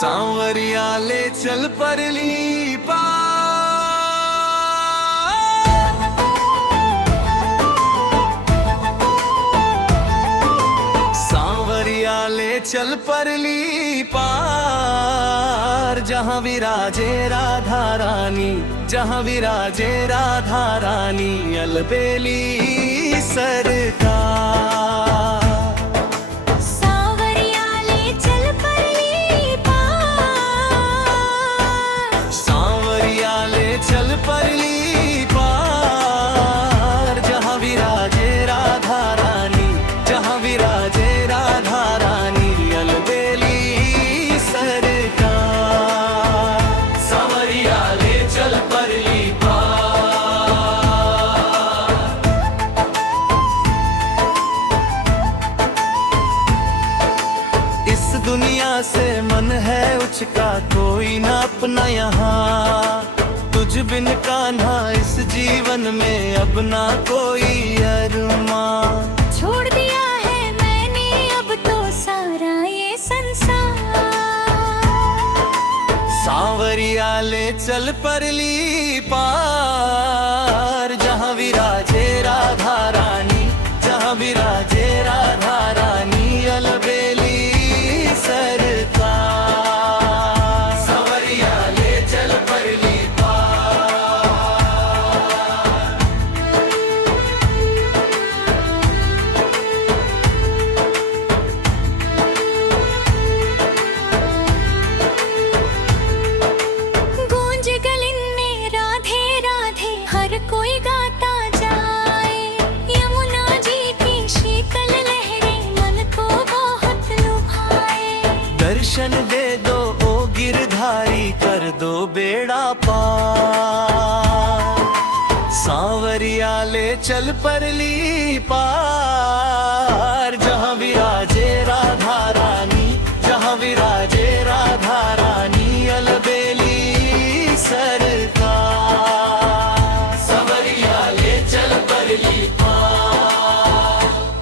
सांवरिया ले चल परली सांवरिया ले चल परली पार, जहाँ विराजे राधा रानी, जहाँ विराजे राधा रानी, अलबेली सरकार। चल परली पार, जहाँ विराजे राधा रानी, जहाँ विराजे राधा रानी, अलबेली सरकार। सांवरिया ले चल परली पार। इस दुनिया से मन है उचका, कोई ना अपना यहाँ, तुझ बिन कान्हा इस जीवन में अब ना कोई अरमां। छोड़ दिया है मैंने अब तो सारा ये संसार। सांवरिया ले चल परली पार, जहाँ विराजे राधा रानी, जहाँ विराजे राधा रानी, अलबेली सरकार। सांवरिया ले चल परली कोई गाता जाए, यमुना जी की शीतल लहरें मन को बहुत लुभाए। दर्शन दे दो ओ गिरधारी, कर दो बेड़ा पार। सांवरिया ले चल परली पार, जहाँ विराजे राधा रानी, जहाँ विराजे राधा रानी, अलबेली सरकार।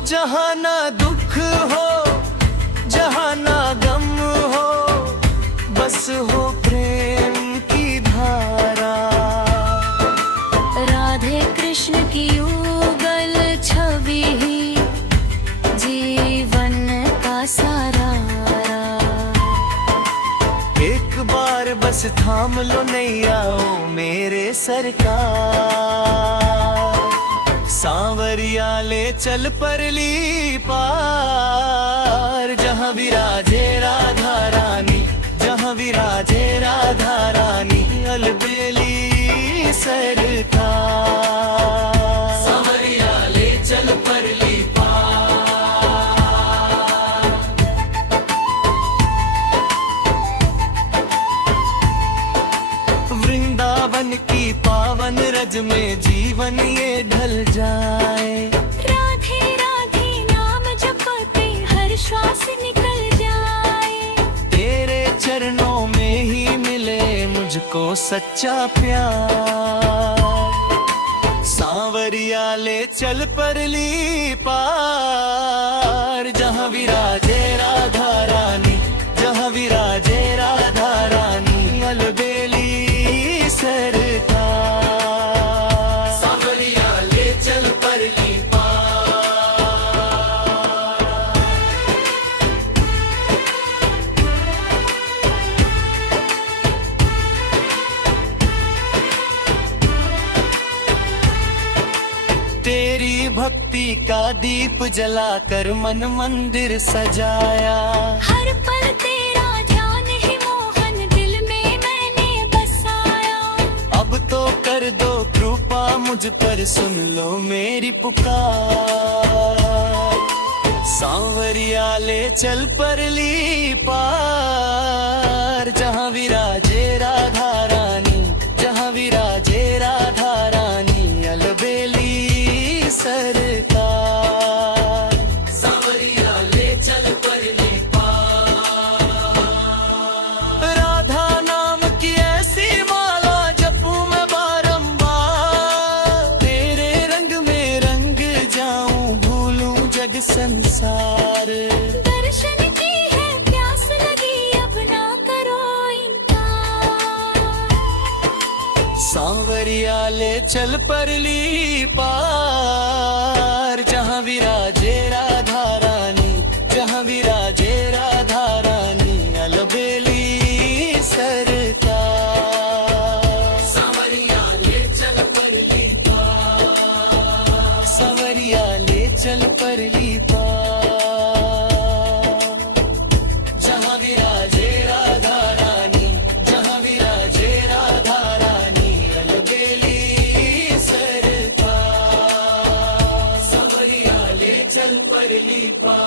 जहाँ ना दुख हो, जहाँ ना गम हो, बस हो प्रेम की धारा। राधे कृष्ण की युगल छवि ही जीवन का सारा। एक बार बस थाम लो नैया ओ मेरे सरकार। सांवरिया ले चल परली पार, जहाँ विराजे राधा रानी, जहाँ विराजे राधा रानी, अलबेली सरकार। सांवरिया ले चल परली पार। वृंदावन की पावन रज में जीवन ये ढल जाए। राधे राधे नाम जपते हर श्वास निकल जाए। तेरे चरणों में ही मिले मुझको सच्चा प्यार। सांवरिया ले चल परली पार, जहाँ विराजे राधा रानी, जहाँ विराजे राधा रानी, अलबेली सरकार। सांवरिया ले चल परली पार। तेरी भक्ति का दीप जलाकर मन मंदिर सजाया। हर पल तेरा ध्यान ही मोहन दिल में मैंने बसाया। अब तो कर दो कृपा मुझ पर, सुन लो मेरी पुकार। सांवरिया ले चल परली पार, जहाँ विराजे राधा रानी, जहाँ विराजे राधा रानी, अलबेली सरकार। सांवरिया ले चल परली पार। राधा नाम की ऐसी माला जपूं मैं बारंबार, तेरे रंग में रंग जाऊं, भूलूं जग संसार। दर्शन की है प्यास लगी, अब ना करो सांवरिया ले चल परली पार, जहाँ विराजे राधा रानी, जहाँ विराजे राधा रानी, अलबेली सरकार। सांवरिया ले चल परली पार, सांवरिया ले चल परली पार, जहाँ विराजे राधा रानी, जहाँ विराजे राधा रानी, अलबेली सरकार। सांवरिया ले चल परली पार।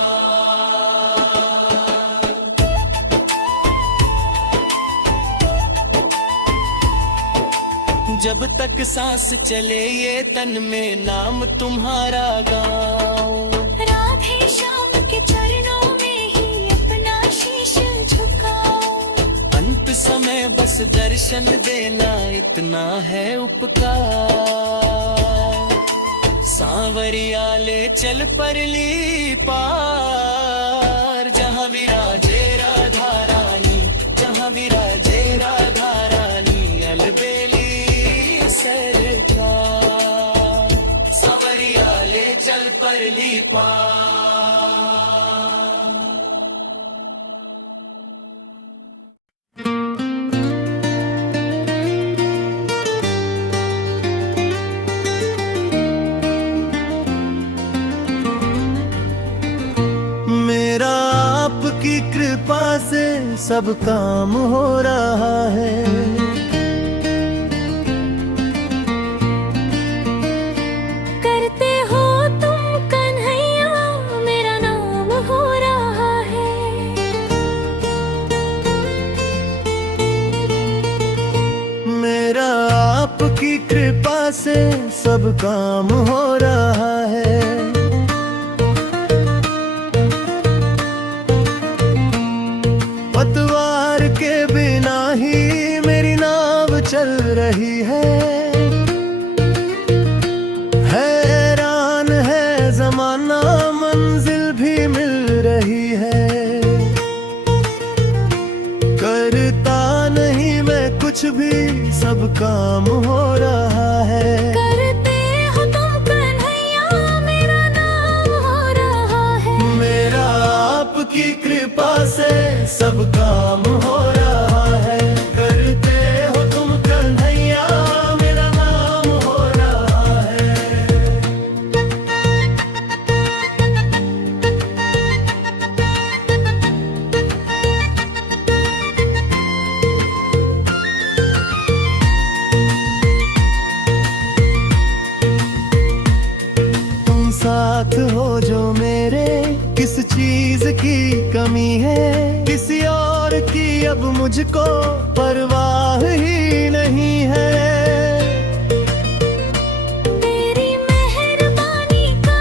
जब तक सांस चले ये तन में नाम तुम्हारा गाऊं, राधे श्याम के चरणों में ही अपना शीश झुकाऊं। अंत समय बस दर्शन देना इतना है उपकार। सांवरिया ले चल परली पार, जहाँ विराजे राधा रानी, जहाँ विराजे राधा रानी, अलबेली सरकार। सांवरिया ले चल परली पार। मेरा आपकी कृपा से सब काम हो रहा है, करते हो तुम कन्हैया मेरा नाम हो रहा है। मेरा आपकी कृपा से सब काम हो रहा है। पतवार के बिना ही मेरी नाव चल रही है, हैरान है जमाना मंजिल भी मिल रही है। करता नहीं मैं कुछ भी, सब काम हो रहा है। करते हो तुम कन्हैया मेरा नाम हो रहा है। मेरा आपकी कृपा से सब काम हो रहा है। करते हो तुम कन्हैया मेरा नाम हो रहा है। तुम साथ हो जो मेरे, किस चीज की कमी है, किसी और की अब मुझको परवाह ही नहीं है। तेरी मेहरबानी का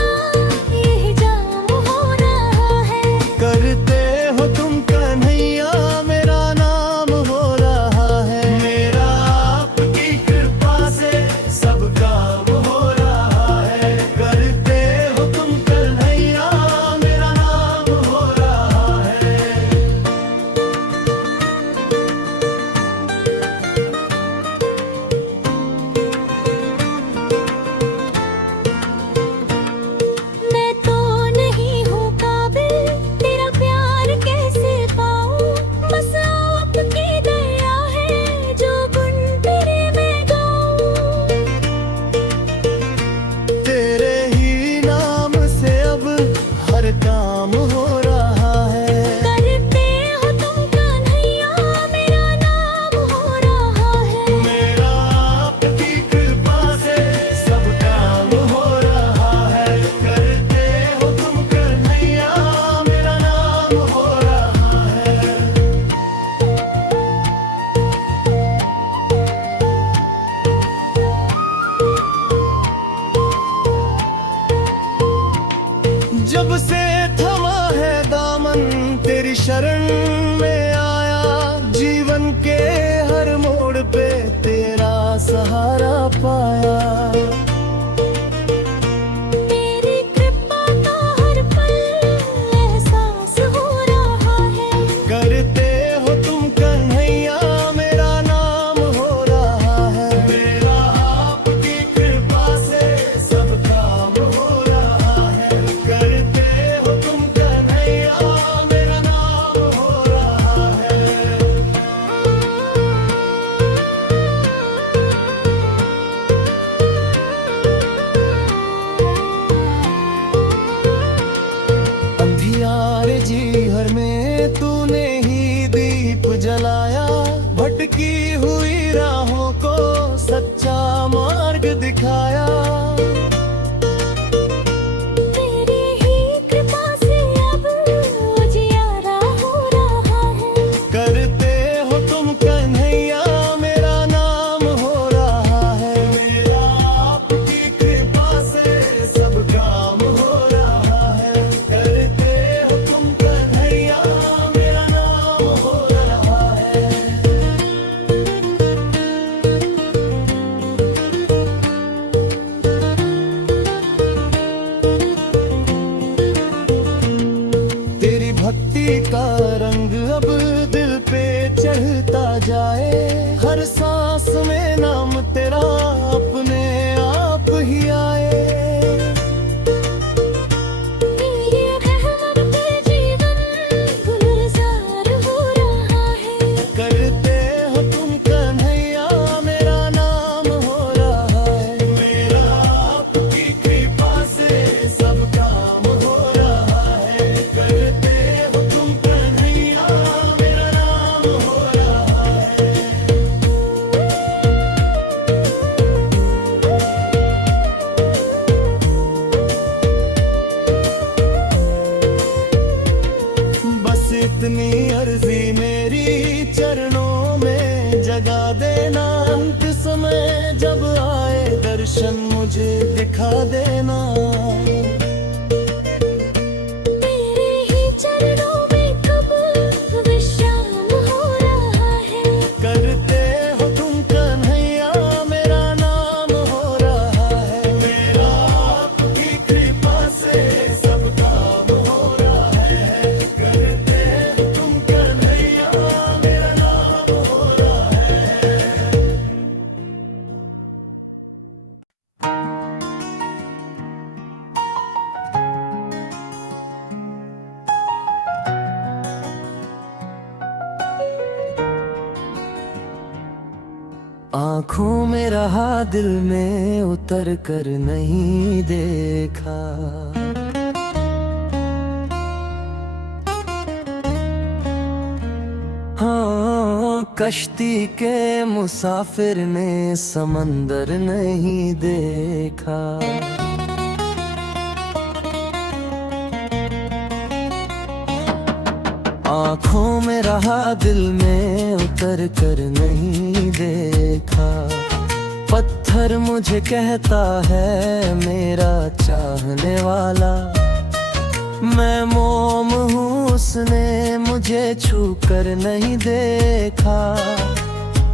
यही जाम हो रहा है। करते हो तुम कन्हैया मेरा नाम हो रहा है। मेरा आपकी कृपा से सब काम हो रहा है। करते हो तुम कन्हैया मेरा नाम हो रहा है। मैं तो नहीं हूँ काबिल, तेरा प्यार कैसे पाऊँ। बस आपकी दया है जो गुण तेरे मैं गाऊँ। तेरे ही नाम से अब हर काम हो रहा है। करते हो तुम कन्हैया मेरा नाम हो रहा है। मेरा आपकी कृपा से सब काम हो रहा है। करते हो तुम कन्हैया मेरा नाम हो रहा है। जब से थमा है दामन तेरी शरण में आया, जीवन के हर मोड़ पे तेरा सहारा पाया। तेरी कृपा का हर पल एहसास हो रहा है। करते हो तुम कन्हैया मेरा नाम हो रहा है। में तूने ही दीप जलाया, भटकी हुई राहों को सच्चा मार्ग दिखाया। तेरी ही कृपा से अब उजियारा हो रहा है। करते हो तुम कन्हैया मेरा नाम हो रहा है। मेरा आपकी कृपा से सब काम हो रहा है। करते हो तुम कन्हैया मेरा नाम हो रहा है। तेरी भक्ति का रंग अब दिल पे चढ़ता जाए, हर सांस में नाम तेरा अपने आप ही आए। तेरी रहमत पे जीवन गुलजार हो रहा है। करते हो तुम कन्हैया मेरा नाम हो रहा है। मेरा आपकी कृपा से सब काम हो रहा है। करते हो तुम कन्हैया मेरा नाम हो रहा है। बस इतनी अर्जी मेरी चरणों में जगा देना, अंत समय जब आए दर्शन मुझे दिखा देना। तेरे ही चरणों में कब विश्राम हो रहा है। करते हो तुम कन्हैया मेरा नाम हो रहा है। मेरा आपकी कृपा से सब काम हो रहा है। करते हो तुम कन्हैया मेरा नाम हो रहा है। आँखों में रहा दिल में उतर कर नहीं देखा। हाँ, कश्ती के मुसाफिर ने समंदर नहीं देखा। आँखों में रहा दिल में उतर कर नहीं देखा। पत्थर मुझे कहता है मेरा चाहने वाला, मैं मोम हूँ उसने मुझे छू कर नहीं देखा।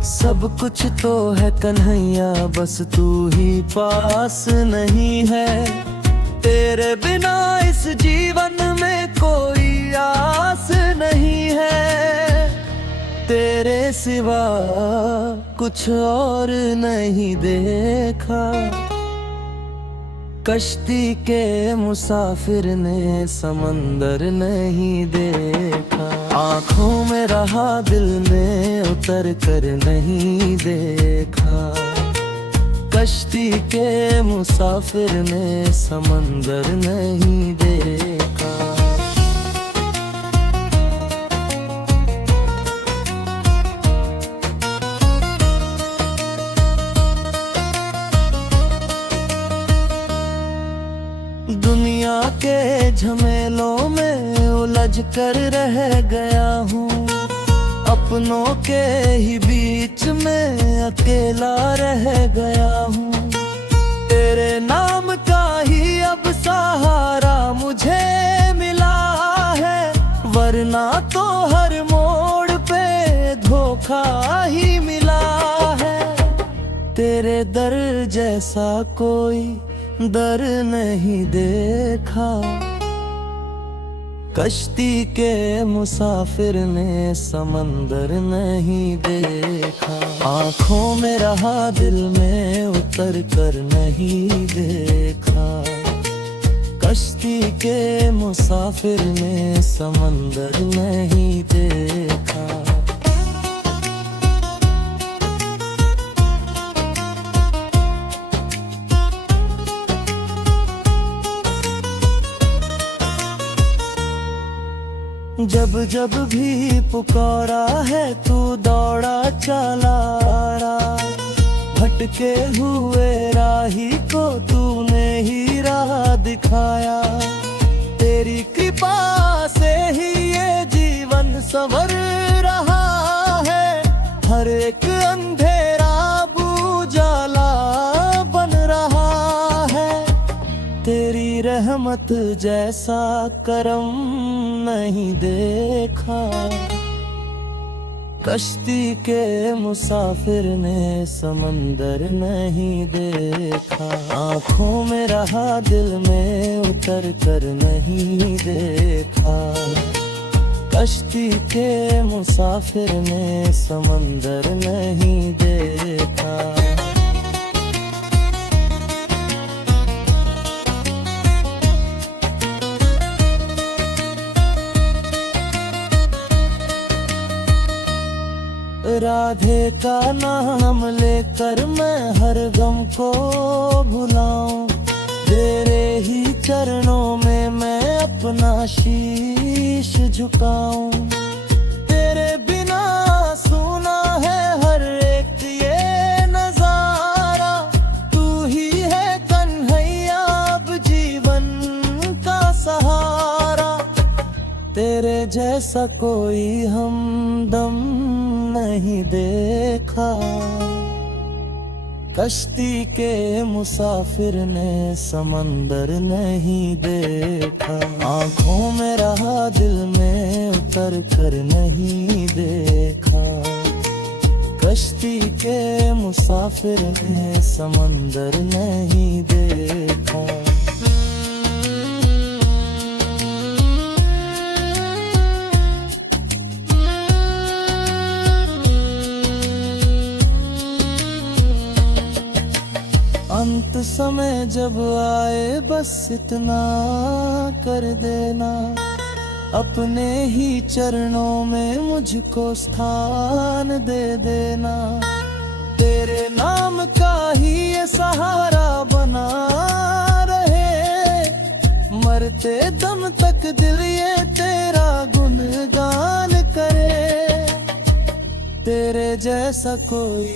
सब कुछ तो है कन्हैया बस तू ही पास नहीं है। तेरे बिना इस जीवन में कोई आस नहीं है। तेरे सिवा कुछ और नहीं देखा। कश्ती के मुसाफिर ने समंदर नहीं देखा। आँखों में रहा दिल में उतर कर नहीं देखा। कश्ती के मुसाफिर ने समंदर नहीं देखा। दुनिया के झमेलों में उलझ कर रह गया हूँ। अपनों के ही बीच में अकेला रह गया हूँ। तेरे नाम का ही अब सहारा मुझे मिला है, वरना तो हर मोड़ पे धोखा ही मिला है। तेरे दर जैसा कोई दर नहीं देखा। कश्ती के मुसाफिर ने समंदर नहीं देखा। आँखों में रहा दिल में उतर कर नहीं देखा। कश्ती के मुसाफिर ने समंदर नहीं देखा। जब जब भी पुकारा है तू दौड़ा चला रहा, भटके हुए राही को तूने ही राह दिखाया। तेरी कृपा से ही ये जीवन संवर रहा है, हर एक अंधेरा उजाला बन रहा है। तेरी रहमत जैसा करम नहीं देखा, कश्ती के मुसाफिर ने समंदर नहीं देखा। आँखों में रहा दिल में उतर कर नहीं देखा, कश्ती के मुसाफिर ने समंदर नहीं देखा। राधे का नाम लेकर मैं हर गम को भुलाऊं, तेरे ही चरणों में मैं अपना शीश झुकाऊं। तेरे बिना सुना है हर एक ये नजारा, तू ही है कन्हैया अब जीवन का सहारा। तेरे जैसा कोई हमदम नहीं देखा, कश्ती के मुसाफिर ने समंदर नहीं देखा। आँखों में रहा दिल में उतर कर नहीं देखा, कश्ती के मुसाफिर ने समंदर नहीं देखा। अंत समय जब आए बस इतना कर देना, अपने ही चरणों में मुझको स्थान दे देना। तेरे नाम का ही ये सहारा बना रहे, मरते दम तक दिल ये तेरा गुणगान करे। तेरे जैसा कोई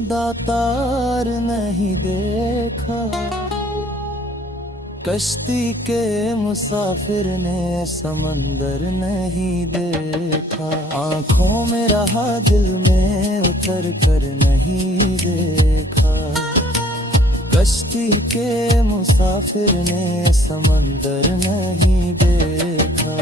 दातार नहीं देखा, कश्ती के मुसाफिर ने समंदर नहीं देखा। आँखों में रहा दिल में उतर कर नहीं देखा, कश्ती के मुसाफिर ने समंदर नहीं देखा।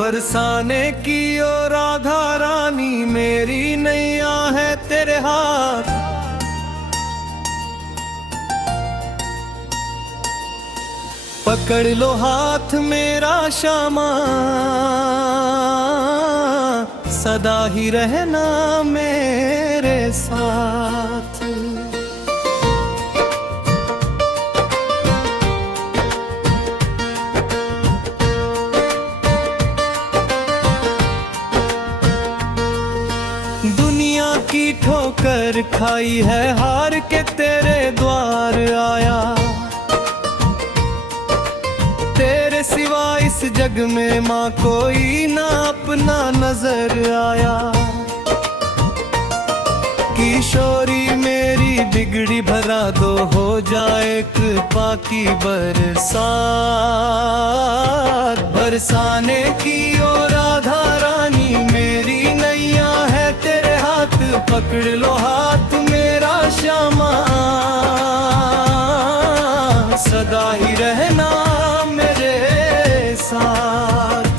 बरसाने की ओ राधा रानी मेरी नैया है तेरे हाथ, पकड़ लो हाथ मेरा श्यामा, सदा ही रहना मेरे साथ। की ठोकर खाई है हार के तेरे द्वार आया, तेरे सिवा इस जग में माँ कोई ना अपना नजर आया। किशोरी मेरी बिगड़ी भरा दो हो जाए कृपा की बरसात, बरसाने की ओ राधा रानी मेरी नैया है तेरे हाथ, पकड़ लो हाथ मेरा श्यामा, सदा ही रहना मेरे साथ।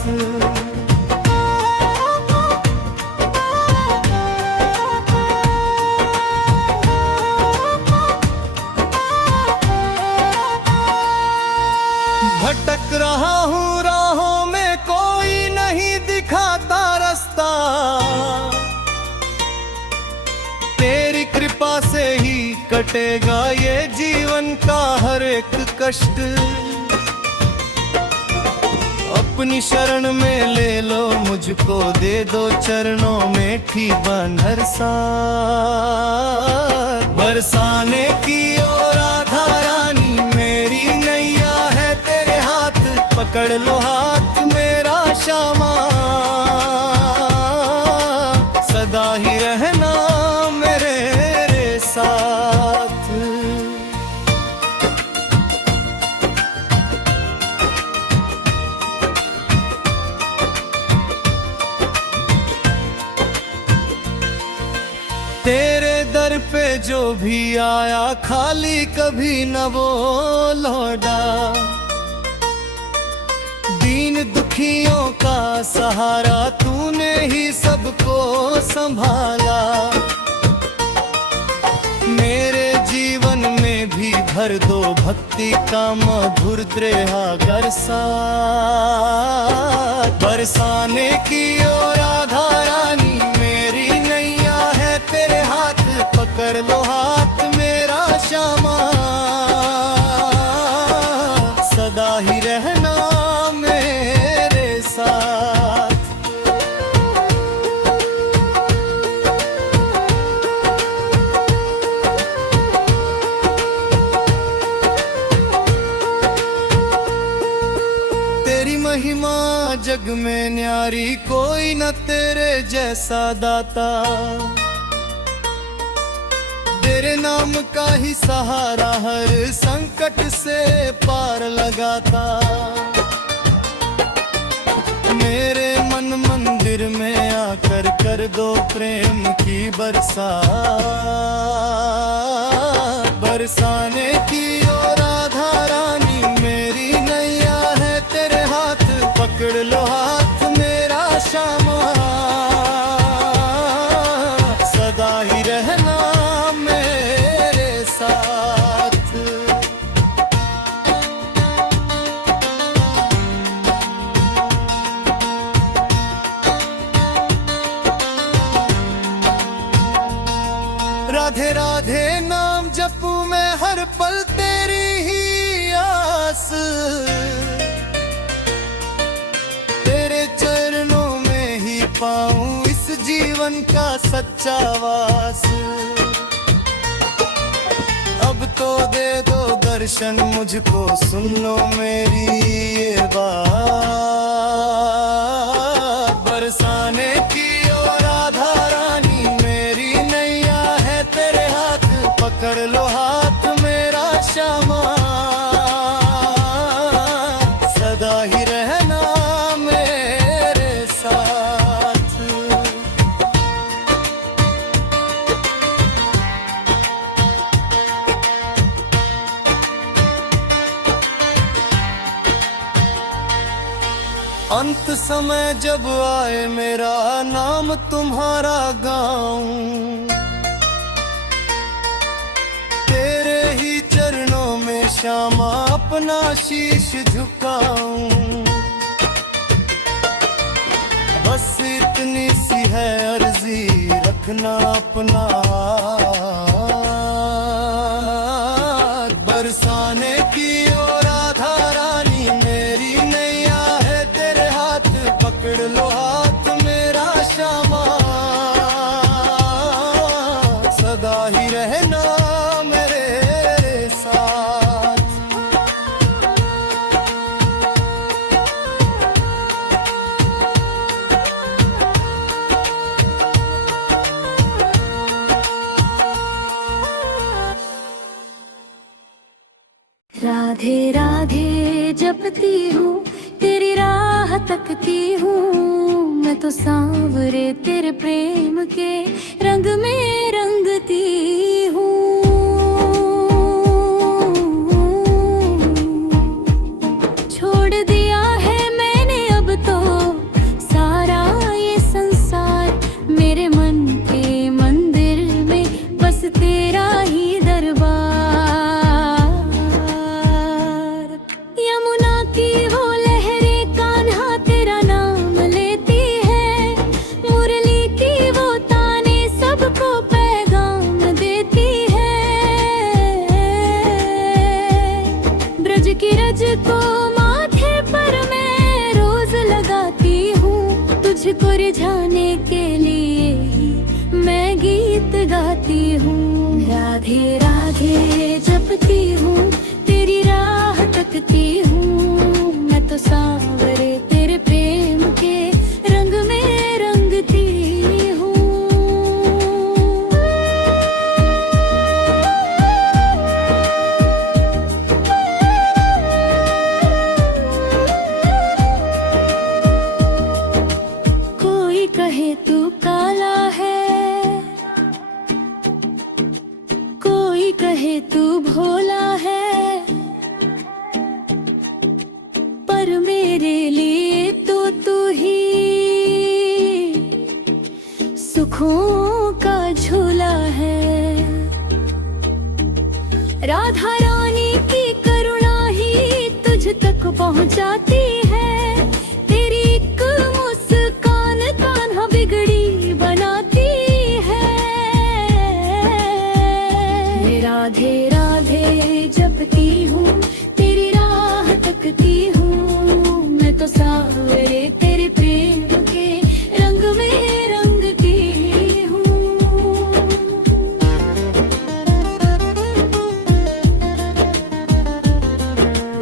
भटक रहा हूँ राहों में कोई नहीं दिखाता रास्ता, तेरी कृपा से ही कट कटेगा ये जीवन का हर एक कष्ट। अपनी शरण में ले लो मुझको, दे दो चरणों में ठी बंधर साथ। बरसाने की ओ राधा रानी मेरी नैया है तेरे हाथ, पकड़ लो हाथ मेरा श्यामा, सदा ही रहना मेरे साथ। तेरे दर पे जो भी आया खाली कभी न वो लौटा। दीन दुखियों का सहारा तूने ही सबको संभाला। मेरे जीवन में भी भर दो भक्ति का मधुर द्रेहागर साथ। बरसाने की ओ राधा रानी मेरी नैया है तेरे हाथ, पकड़ लो हाथ मेरा श्यामा, सदा ही रहना मेरे साथ। तेरी महिमा जग में न्यारी, कोई न तेरे जैसा दाता। तेरे नाम का ही सहारा हर संकट से पार लगाता। मेरे मन मंदिर में आकर कर दो प्रेम की बरसात। बरसाने की ओ राधा रानी मेरी नैया है तेरे हाथ, पकड़ लो हाथ मेरा श्यामा, सदा ही रहना मेरे साथ। राधे राधे नाम जपूं मैं हर पल तेरी ही आस। तेरे चरणों में ही पाऊं इस जीवन का सच्चा वास। अब तो दे दो दर्शन मुझको, सुन लो मेरी ये बात। बरसाने की ओ राधा रानी मेरी नैया है तेरे हाथ, पकड़ लो हाथ मेरा श्यामा, सदा ही रहना मेरे साथ। अंत समय जब आए मेरा नाम तुम्हारा गाऊं, तेरे ही चरणों में श्यामा अपना शीश झुकाऊं। बस इतनी सी है अर्जी रखना अपना हाथ। बरसाने की ओ राधा रानी मेरी नैया है तेरे हाथ, पकड़ लो हाथ मेरा श्यामा, सदा ही रहना मेरे साथ। राधे राधे जपती हूँ, तेरी राह तकती हूँ। मैं तो सांवरे तेरे प्रेम के रंग में रंगती हूँ। छोड़ दिया है मैंने अब तो सारा ये संसार। मेरे मन के मंदिर में बस तेरा ही दरबार। यमुना की वो लहरें कान्हा तेरा नाम लेती है। मुरली की वो ताने सबको पैगाम देती गीत गाती हूँ। राधे राधे जपती हूँ, तेरी राह तकती हूँ। मैं तो सांवरे तेरे प्रेम के रंग में रंगती हूँ। कोई कहे तू काला है, कोई कहे तू भोला है, पर मेरे लिए तो तू ही सुखों का झूला है। राधा रानी की करुणा ही तुझ तक पहुंचाती है। तेरी एक मुस्कान कान्हा बिगड़ी बनाती है। राधे राधे जपती हूँ, तेरी राह तकती हूँ। मैं तो सांवरे तेरे प्रेम के रंग में रंगती हूँ।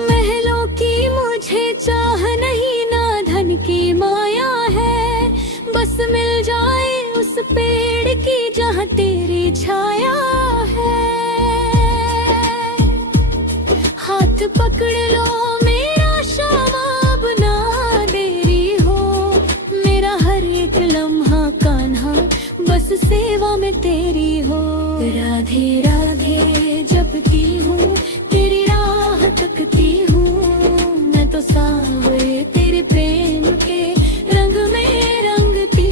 महलों की मुझे चाह नहीं, ना धन की माया है। बस मिल जाए उस पेड़ की जहाँ तेरी छाया है। हाथ पकड़ लो मेरा श्यामा, अब ना देरी हो। मेरा हर एक लम्हा कान्हा बस सेवा में तेरी हो। राधे राधे जपती हूँ, तेरी राह तकती हूँ। मैं तो सांवरे तेरे प्रेम के रंग में रंगती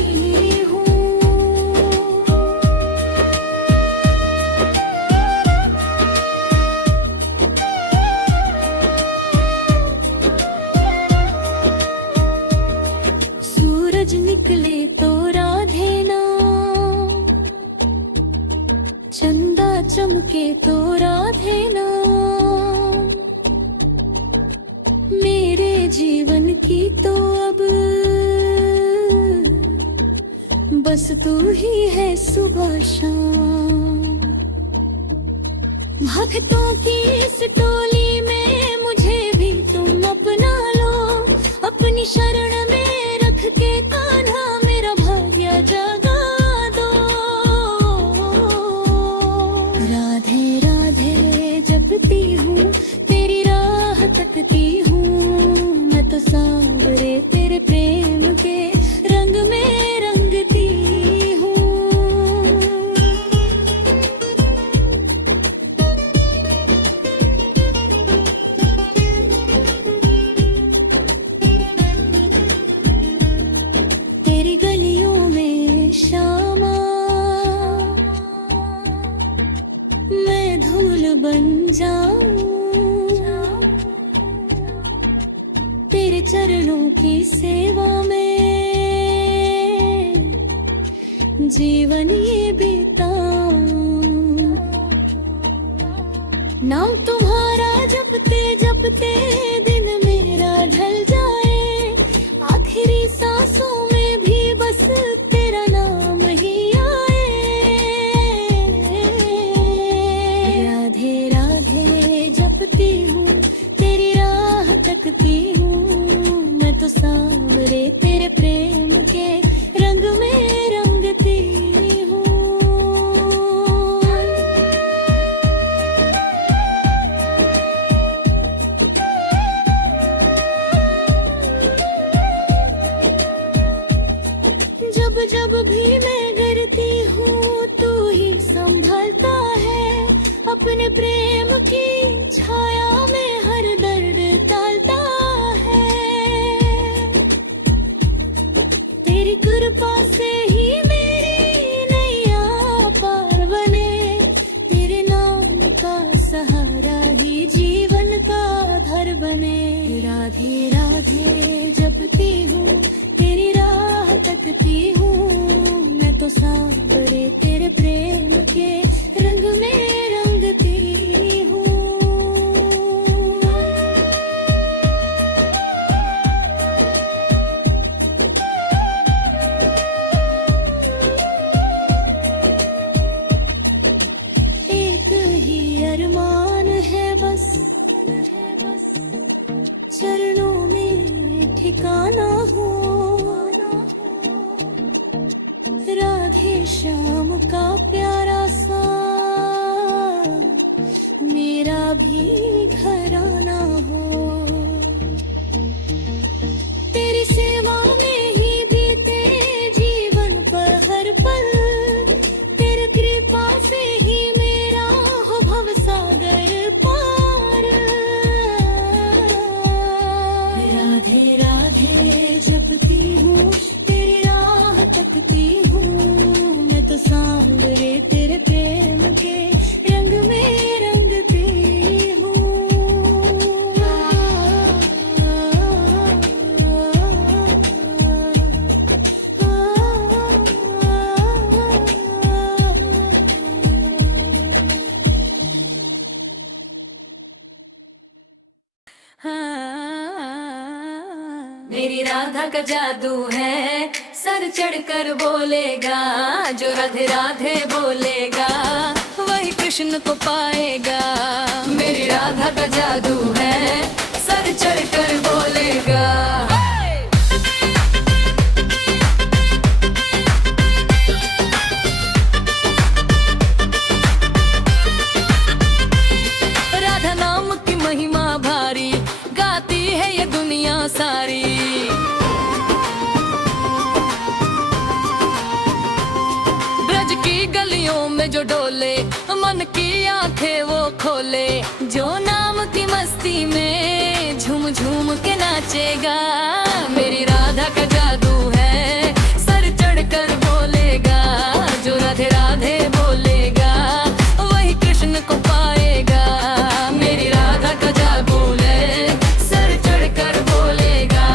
हूँ। सूरज निकले तो राधे ना, चंदा चमके तो राधे ना। मेरे जीवन की तो अब बस तू ही है सुबह शाम। भक्तों की इस टोली में मुझे भी तुम अपना लो। अपनी शरण में रख के कान्हा मेरा भाग्य जगा दो। राधे राधे जपती हूँ, तेरी राह तकती हूँ। मैं तो सांवरे तेरे प्रेम के रंग में रंगती हूँ। तेरी गलियों में श्यामा मैं धूल बन जाऊं। तेरे चरणों की सेवा में जीवन ये बिताऊं। नाम तुम्हारा जपते जपते दिन मेरा ढल जाए। आखिरी सांसों में भी बस तेरा नाम ही आए। राधे राधे जपती हूँ, तेरी राह तकती हूँ। मैं तो सांवरे तेरे प्रेम के रंग में रंगती हूँ। जब जब भी मैं गिरती हूँ तू ही संभलता है। अपने प्रेम की छाया में हर दर्द टालता है। तेरी कृपा से ही मेरी नैया पार बने। तेरे नाम का सहारा ही जीवन का आधार बने। राधे राधे जपती हूँ, तेरी राह तकती हूँ। मैं तो सांवरे तेरे प्रेम के रंग में रंगती हूँ। ठिकाना हो। राधे श्याम का प्यारा सा मेरा भी घराना हो। तेरी सेवा में ही बीते जीवन पर हर पल, तेरी कृपा से ही मेरा हो भव सागर पार। राधे राधे जपती हूँ, तेरी राह तकती हूँ, मैं तो सांग रे तेरे प्रेम के रंग में रंगती हूँ। मेरी राधा का जादू है, सर चढ़कर बोलेगा, जो राधे राधे बोलेगा वही कृष्ण को पाएगा। मेरी राधा का जादू है, सर चढ़कर बोलेगा। राधा नाम की महिमा भारी, गाती है ये दुनिया सारी। ब्रज की गलियों में जो डोले, मन की आंखें वो खोले, जो नाम की मस्ती में झूम झूम के नाचेगा। मेरी राधा का जादू है, सर चढ़कर बोलेगा, जो राधे राधे बोलेगा वही कृष्ण को पाएगा। मेरी राधा का जादू है, सर चढ़कर बोलेगा।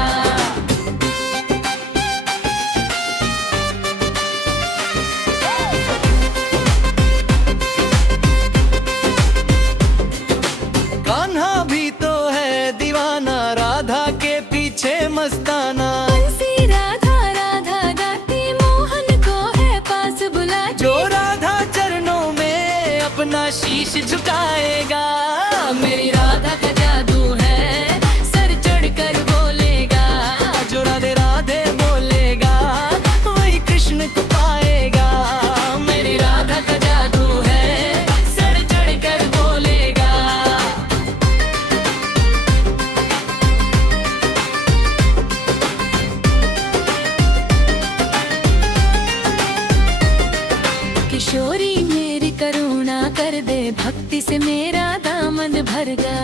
कान्हा भी तो है दीवाना, राधा के पीछे मस्ताना। बंसी राधा राधा गाती, मोहन को है पास बुलाती। जो राधा चरणों में अपना शीश झुकाएगा। मेरी राधा का जादू है, सर चढ़कर बोलेगा, जो राधे राधे बोलेगा वही कृष्ण को पाएगा। मेरी राधा का जादू है, सर चढ़कर बोलेगा। किशोरी मेरी करुणा कर दे, भक्ति से मेरा दामन भरगा।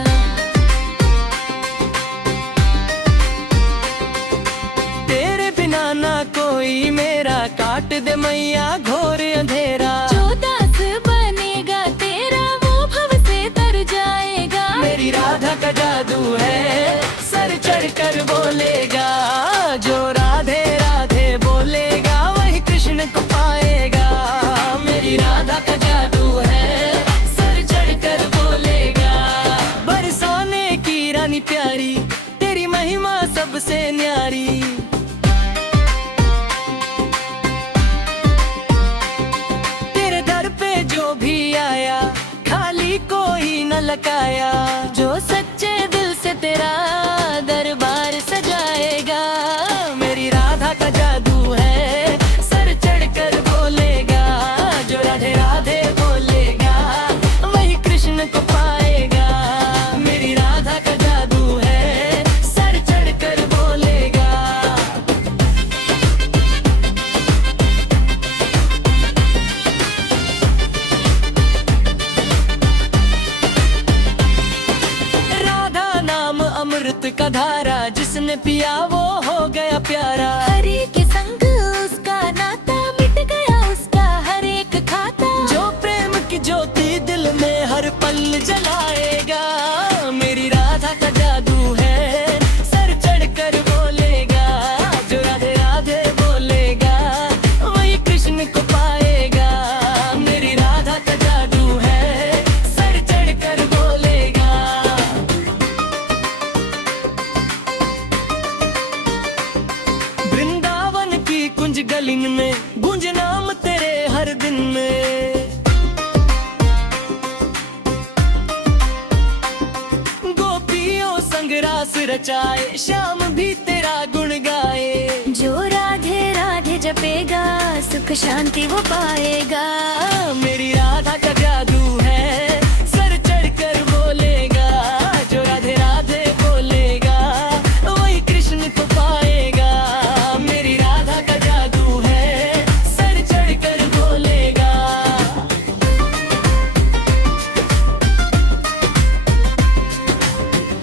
तेरे बिना ना कोई मेरा, काट दे मैया घोर अंधेरा। जो दास बनेगा तेरा, वो भव से तर जाएगा। मेरी राधा का जादू है, सर चढ़कर बोलेगा, जो राधे राधे बोलेगा वही कृष्ण को पाएगा। मेरी राधा का जादू है, सर चढ़कर बोलेगा। बरसाने की रानी प्यारी, तेरी महिमा सबसे न्यारी। तेरे दर पे जो भी आया, खाली कोई न लकाया। जो सच्चे दिल से तेरा दरबार सजाएगा। मेरी राधा का जादू है, सर चढ़कर बोलेगा, जो राधे राधे बोलेगा वही कृष्ण को पाएगा। मेरी राधा का जादू है, सर चढ़कर बोलेगा। राधा नाम अमृत का धारा, जिसने पिया वो हो गया प्यारा। हरि के संग उसका नाता, मिट गया उसका हर एक खाता। जो प्रेम की ज्योति दिल में हर पल जलाएगा। मेरी राधा का जादू है, सर चढ़कर बोलेगा, जो राधे राधे बोलेगा वही कृष्ण को पाएगा। मेरी राधा का जादू है, सर चढ़कर बोलेगा। वृंदावन की कुंज गलिन में गूंज नाम तेरे हर दिन में। इतिहास रचाए, श्याम भी तेरा गुण गाए। जो राधे राधे जपेगा सुख शांति वो पाएगा। मेरी राधा का जादू है, सर चढ़कर बोलेगा। जो राधे राधे बोलेगा वही कृष्ण को पाएगा। मेरी राधा का जादू है, सर चढ़कर बोलेगा।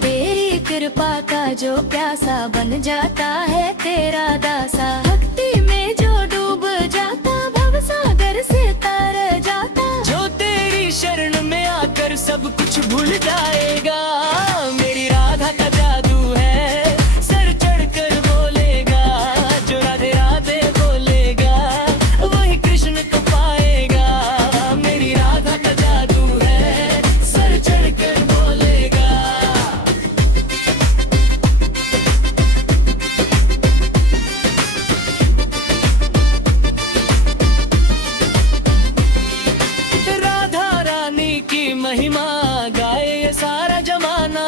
तेरी कृपा का जो प्यासा बन जाता है तेरा दासा। भक्ति में जो डूब जाता भव सागर से तर जाता। जो तेरी शरण में आकर सब कुछ भूल जाएगा। मेरी राधा का जादू है, सर चढ़कर बोलेगा। जो राधे राधे बोलेगा वही कृष्ण को पाएगा। मेरी राधा का जादू है, सर चढ़कर बोलेगा। राधा रानी की महिमा गाए ये सारा जमाना।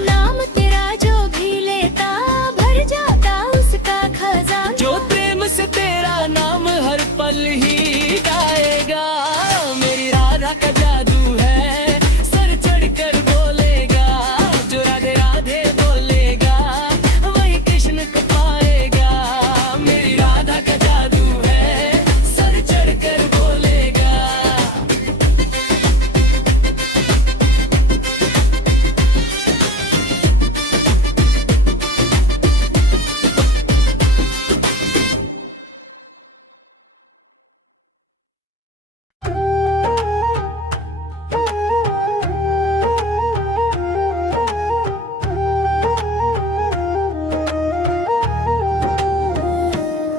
नाम तेरा जो भी लेता भर जाता उसका खजाना। जो प्रेम से तेरा नाम हर पल ही गाएगा। मेरी राधा का जादू है, सर चढ़कर बोलेगा। जो राधे राधे बोलेगा वही कृष्ण को पाएगा। मेरी राधा का जादू है, सर चढ़कर बोलेगा।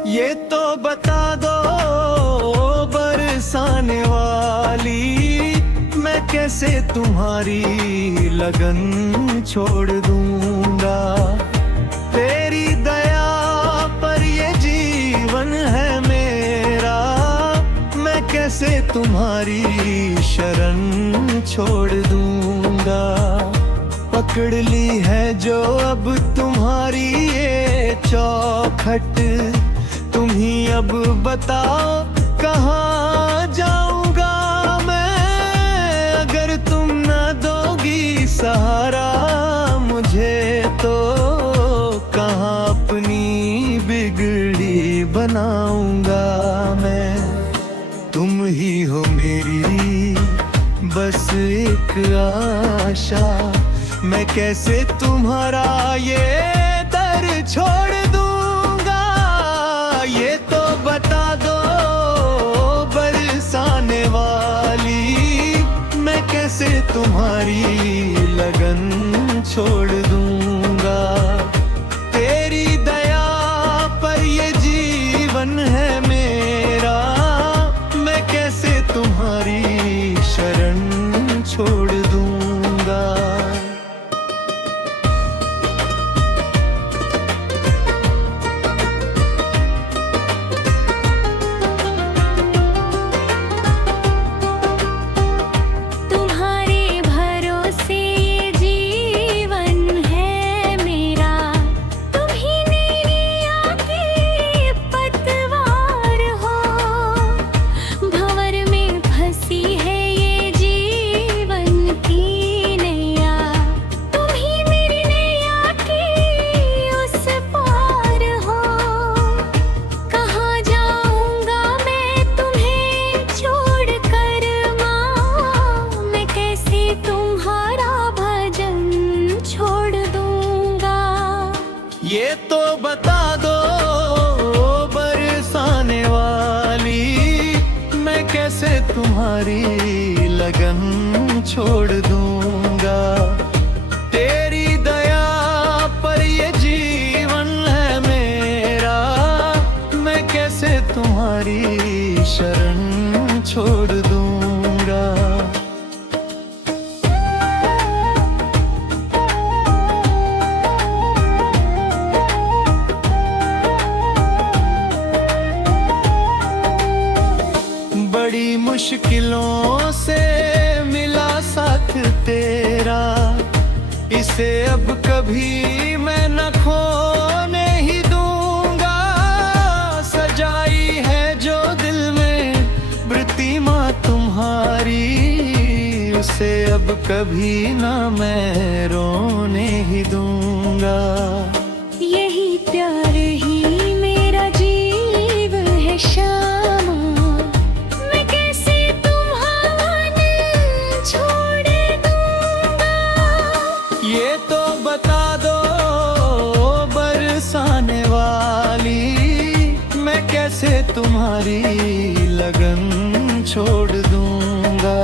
ये तो बता दो बरसाने वाली, मैं कैसे तुम्हारी लगन छोड़ दूंगा। तेरी दया पर ये जीवन है मेरा, मैं कैसे तुम्हारी शरण छोड़ दूंगा। पकड़ ली है जो अब तुम्हारी ये चौखट, तुम ही अब बताओ कहाँ जाऊंगा मैं। अगर तुम न दोगी सहारा मुझे, तो कहाँ अपनी बिगड़ी बनाऊंगा मैं। तुम ही हो मेरी बस एक आशा, मैं कैसे तुम्हारा ये दर छोड़ दूंगा। ये तो बता दो बरसाने वाली, मैं कैसे तुम्हारी लगन छोड़ दूंगा। तेरी दया पर ये जीवन है मेरा, मैं कैसे तुम्हारी शरण छोड़ दूंगा। तुम्हारे भरोसे ये जीवन है मेरा। तुम ही नैया की पतवार हो। भंवर में फंसी है ये जीवन की नैया। तुम ही मेरी नैया की उस पार हो। कहाँ जाऊंगा मैं तुम्हें छोड़ कर माँ। मैं कैसे तुम्हारा भजन छोड़ दूंगा। ये तो बता दो बरसाने वाली, मैं कैसे तुम्हारी लगन छोड़ दूंगा। तेरी दया पर ये जीवन है मेरा, मैं कैसे तुम्हारी शरण छोड़ दूंगा। बड़ी मुश्किलों से मिला साथ तेरा, इसे अब कभी मैं न खोने ही दूंगा। सजाई है जो दिल में प्रतिमा तुम्हारी, उसे अब कभी ना मैं रोने ही दूंगा। यही प्यार ही मेरा जीव है श्यामा, मैं कैसे तुम्हारे छोड़ दूंगा। ये तो बता दो बरसाने वाली, मैं कैसे तुम्हारी लगन छोड़ दूंगा।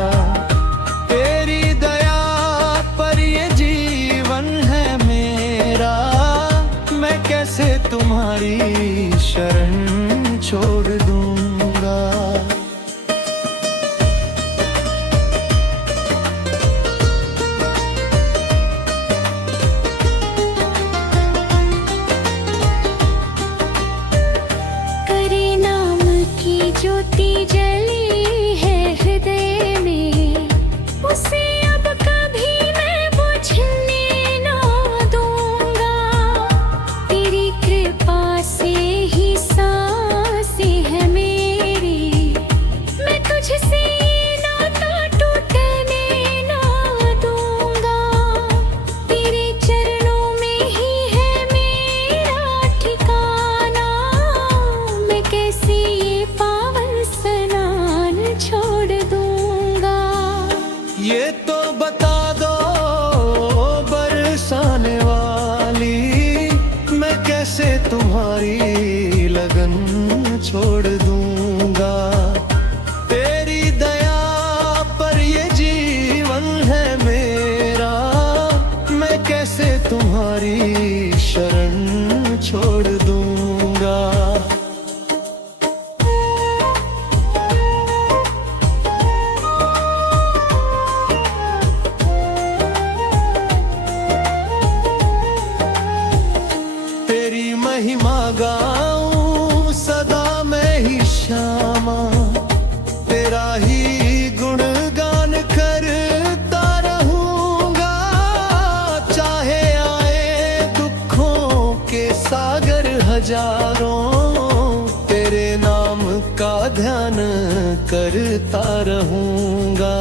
तेरी दया पर ये जीवन है मेरा, मैं कैसे तुम्हारी शरण छोड़ दूंगा। करे नाम की ज्योति जली है हृदय में, उसे अब कभी मैं बुझने ना दूंगा। तेरी कृपा से ही सांसें है मेरी, मैं तुझसे ये नाता टूटने ना दूंगा। तेरे चरणों में ही है मेरा ठिकाना, मैं कैसे ये पावन स्नान छोड़ दूंगा। ये तो बता दो बरसाने वाली, मैं कैसे तुम्हारी लगन छोड़ दूंगा। तेरी दया पर ये जीवन है मेरा, मैं कैसे तुम्हारी शरण छोड़ दूंगा। तेरी महिमा गाऊं सदा मैं ही श्यामा, तेरा ही गुणगान करता रहूंगा। चाहे आए दुखों के सागर हजारों, तेरे नाम का ध्यान करता रहूंगा।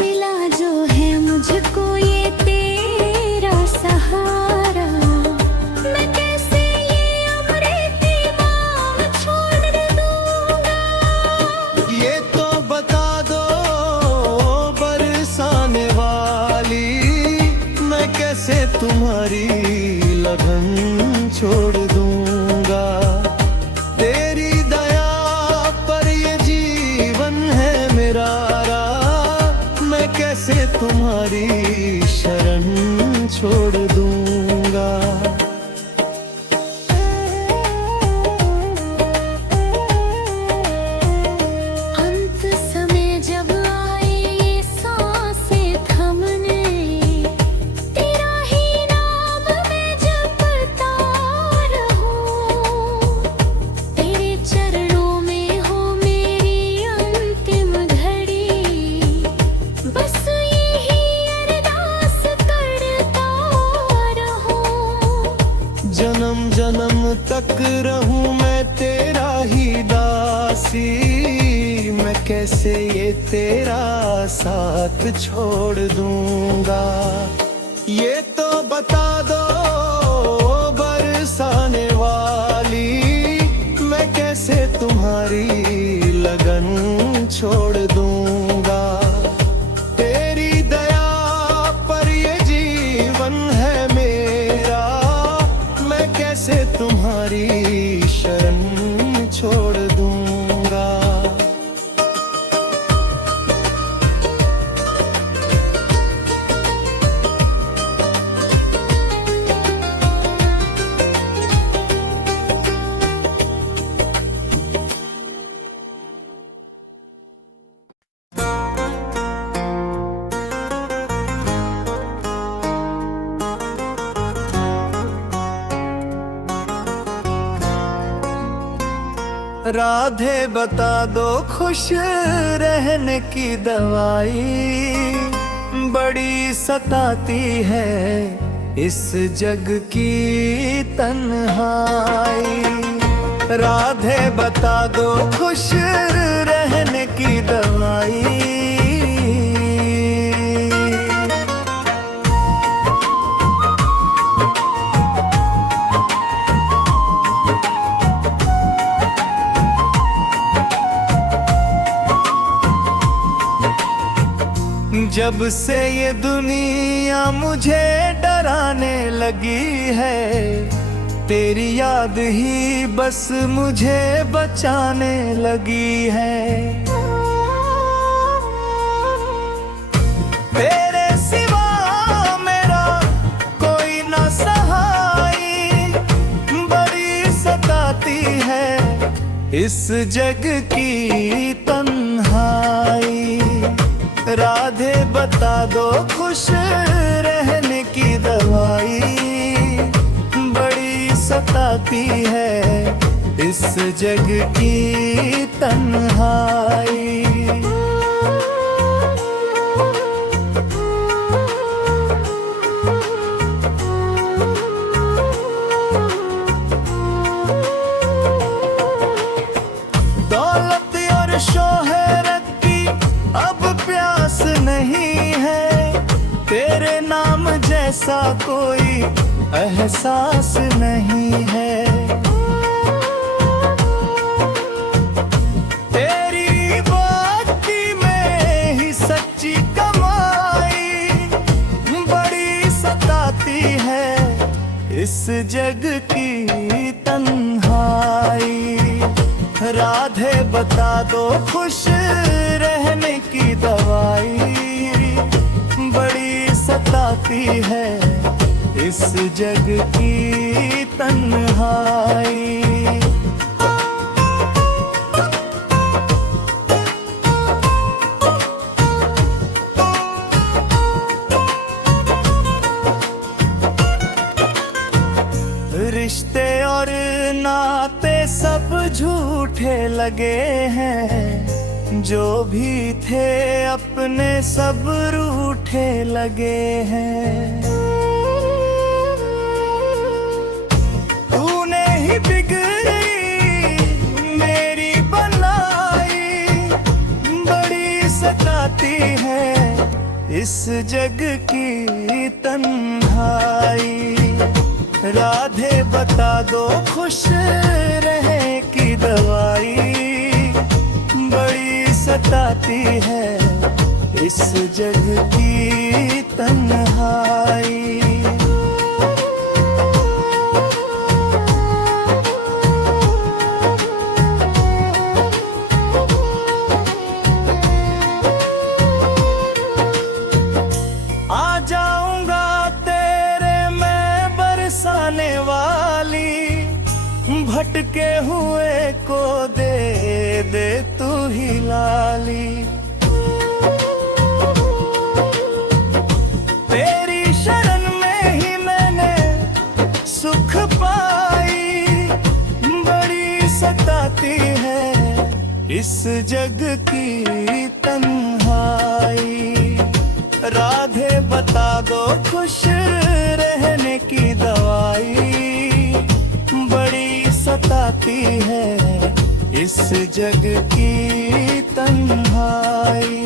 मिला जो है मुझको ये तेरा सहारा, मैं कैसे ये अमृति मांग छोड़ दूंगा। ये तो बता दो बरसाने वाली, मैं कैसे तुम्हारी लगन छोड़ दूंगा। तेरी दया पर ये जीवन है मेरा, मैं कैसे तुम्हारी शरण छोड़ दूंगा। अंत समय जब आए ये सांसें थमने, तेरा ही नाम मैं जपता रहूं। तेरे चरणों में हो मेरी अंतिम घड़ी, बस यही अरदास करता रहूं। जन्म जन्म तक रहूं मैं तेरा ही दासी, मैं कैसे ये तेरा साथ छोड़ दूंगा। ये तो बता दो बरसाने वाली, मैं कैसे तुम्हारी लगन छोड़ दूंगा। तेरी दया पर ये जीवन है मेरा, मैं कैसे तुम्हारी शरण छोड़ दूंगा। राधे बता दो खुश रहने की दवाई, बड़ी सताती है इस जग की तन्हाई। राधे बता दो खुश रहने की दवाई। जब से ये दुनिया मुझे डराने लगी है, तेरी याद ही बस मुझे बचाने लगी है। तेरे सिवा मेरा कोई ना सहाई, बड़ी सताती है इस जग की तन्हाई। राधे बता दो खुश रहने की दवाई। बड़ी सताती है इस जग की तन्हाई। दौलत और शोहरत की अब प्यास नहीं है, तेरे नाम जैसा कोई एहसास नहीं है। तेरी बाती में ही सच्ची कमाई, बड़ी सताती है इस जग की तन्हाई। राधे बता दो खुश रहने की दवाई। बड़ी सताती है इस जग की तन्हाई। रिश्ते और नाते सब झूठे लगे हैं, जो भी थे अपने सब रूठे लगे हैं। तूने ही बिगड़ी मेरी बनाई, बड़ी सताती है इस जग की तन्हाई। राधे बता दो खुश रहे की दवाई। बड़ी सताती है इस जग की तन्हाई। आ जाऊंगा तेरे मैं बरसाने वाली, भटके हुए को दे दे तू ही लाली। तेरी शरण में ही मैंने सुख पाई, बड़ी सताती है इस जग की तन्हाई। राधे बता दो खुश रहने की दवाई। बड़ी सताती है इस जग की तन्हाई।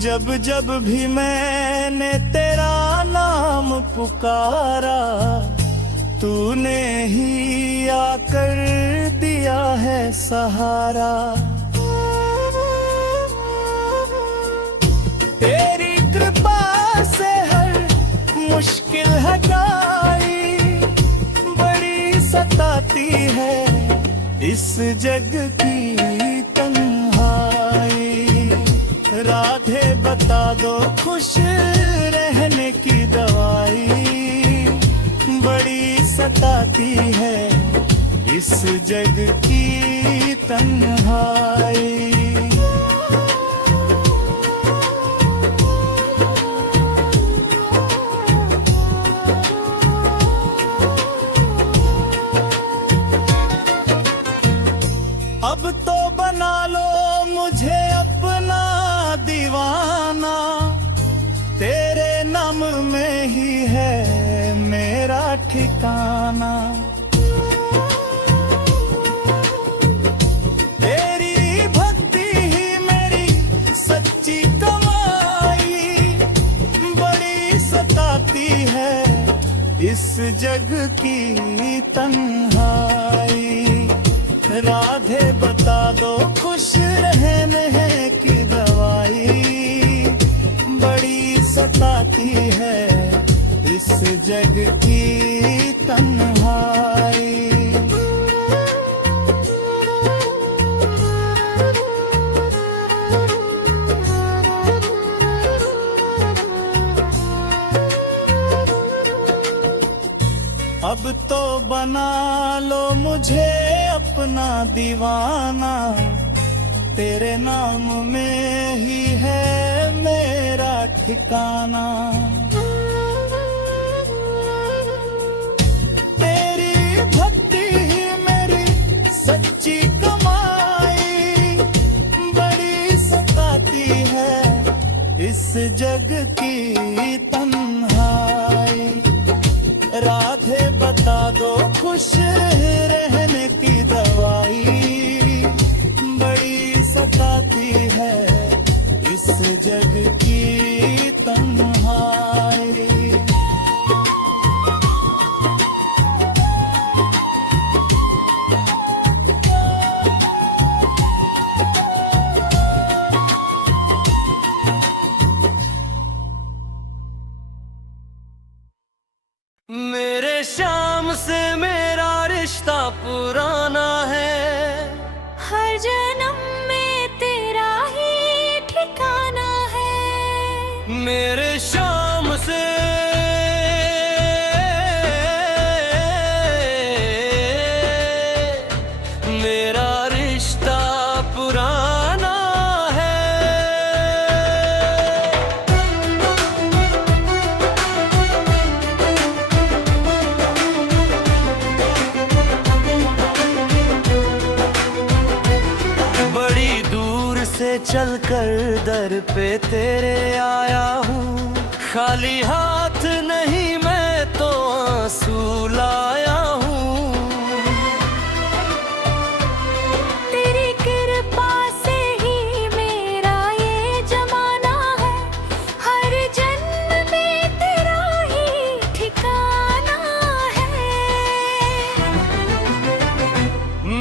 जब जब भी मैंने तेरा नाम पुकारा, तूने ही आकर दिया है सहारा। तेरी कृपा से हर मुश्किल हटाई, बड़ी सताती है इस जग की तन्हाई। राधे बता दो खुश रहने की दवाई। बड़ी सताती है इस जग की तन्हाई। ठिकाना। तेरी भक्ति ही मेरी सच्ची कमाई, बड़ी सताती है इस जग की तन्हाई। राधे बता दो खुश रहने की दवाई, बड़ी सताती है इस जग की तन्हाई। अब तो बना लो मुझे अपना दीवाना, तेरे नाम में ही है मेरा ठिकाना। तेरी भक्ति ही मेरी सच्ची कमाई, बड़ी सताती है इस जग की तन्हाई। राधे बता दो खुश रहने की दवाई, बड़ी सताती है इस जग की तन्हाई। मेरे श्याम से मेरा रिश्ता पुराना है, हर जन्म में तेरा ही ठिकाना है। मेरे श्याम से मेरा रिश्ता पुराना है। बड़ी दूर से चलकर दर पे तेरे आया हूँ, खाली हाथ नहीं मैं तो आंसू लाया हूँ। तेरी कृपा से ही मेरा ये जमाना है, हर जन्म में तेरा ही ठिकाना है।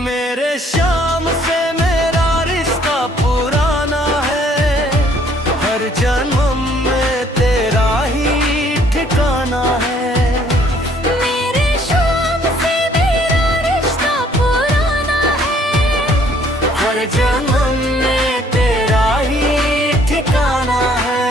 मेरे श्याम से मेरा रिश्ता पुराना है, हर जन्म में तेरा ही ठिकाना है। मेरे श्याम से मेरा रिश्ता पुराना है, हर जन्म में तेरा ही ठिकाना है।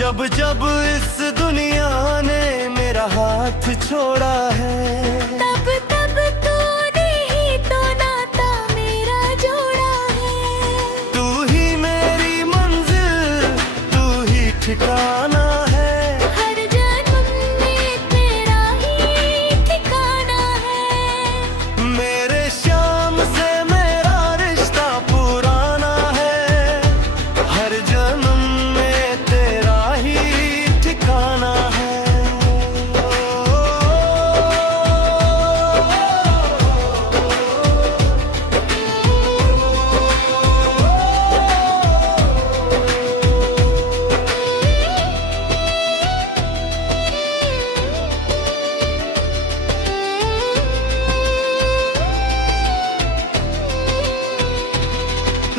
जब जब इस दुनिया ने मेरा हाथ छोड़ा है, तब तब तूने ही तो नाता मेरा जोड़ा है। तू ही मेरी मंजिल, तू ही ठिकाना है। हर जन्म में तेरा ही ठिकाना है। मेरे श्याम से मेरा रिश्ता पुराना है, हर जन्म में तेरा ही ठिकाना है।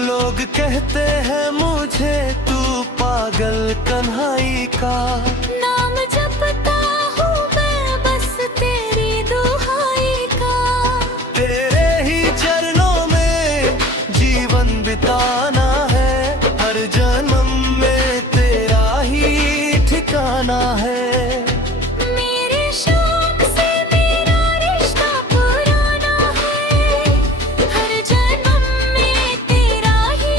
लोग कहते हैं मुझे तू पागल कन्हई का, नाम जपता हूँ मैं बस तेरी दुहाई का। तेरे ही चरणों में जीवन बिताना है, हर जन्म में तेरा ही ठिकाना है। मेरे श्याम से मेरा रिश्ता पुराना है, हर जन्म में तेरा ही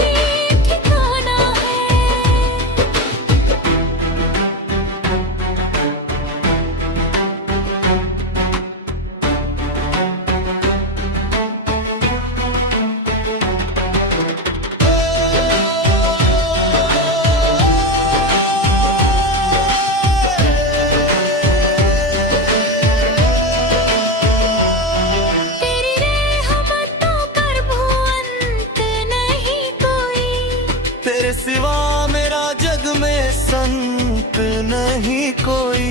तेरे सिवा मेरा जग में संत नहीं कोई।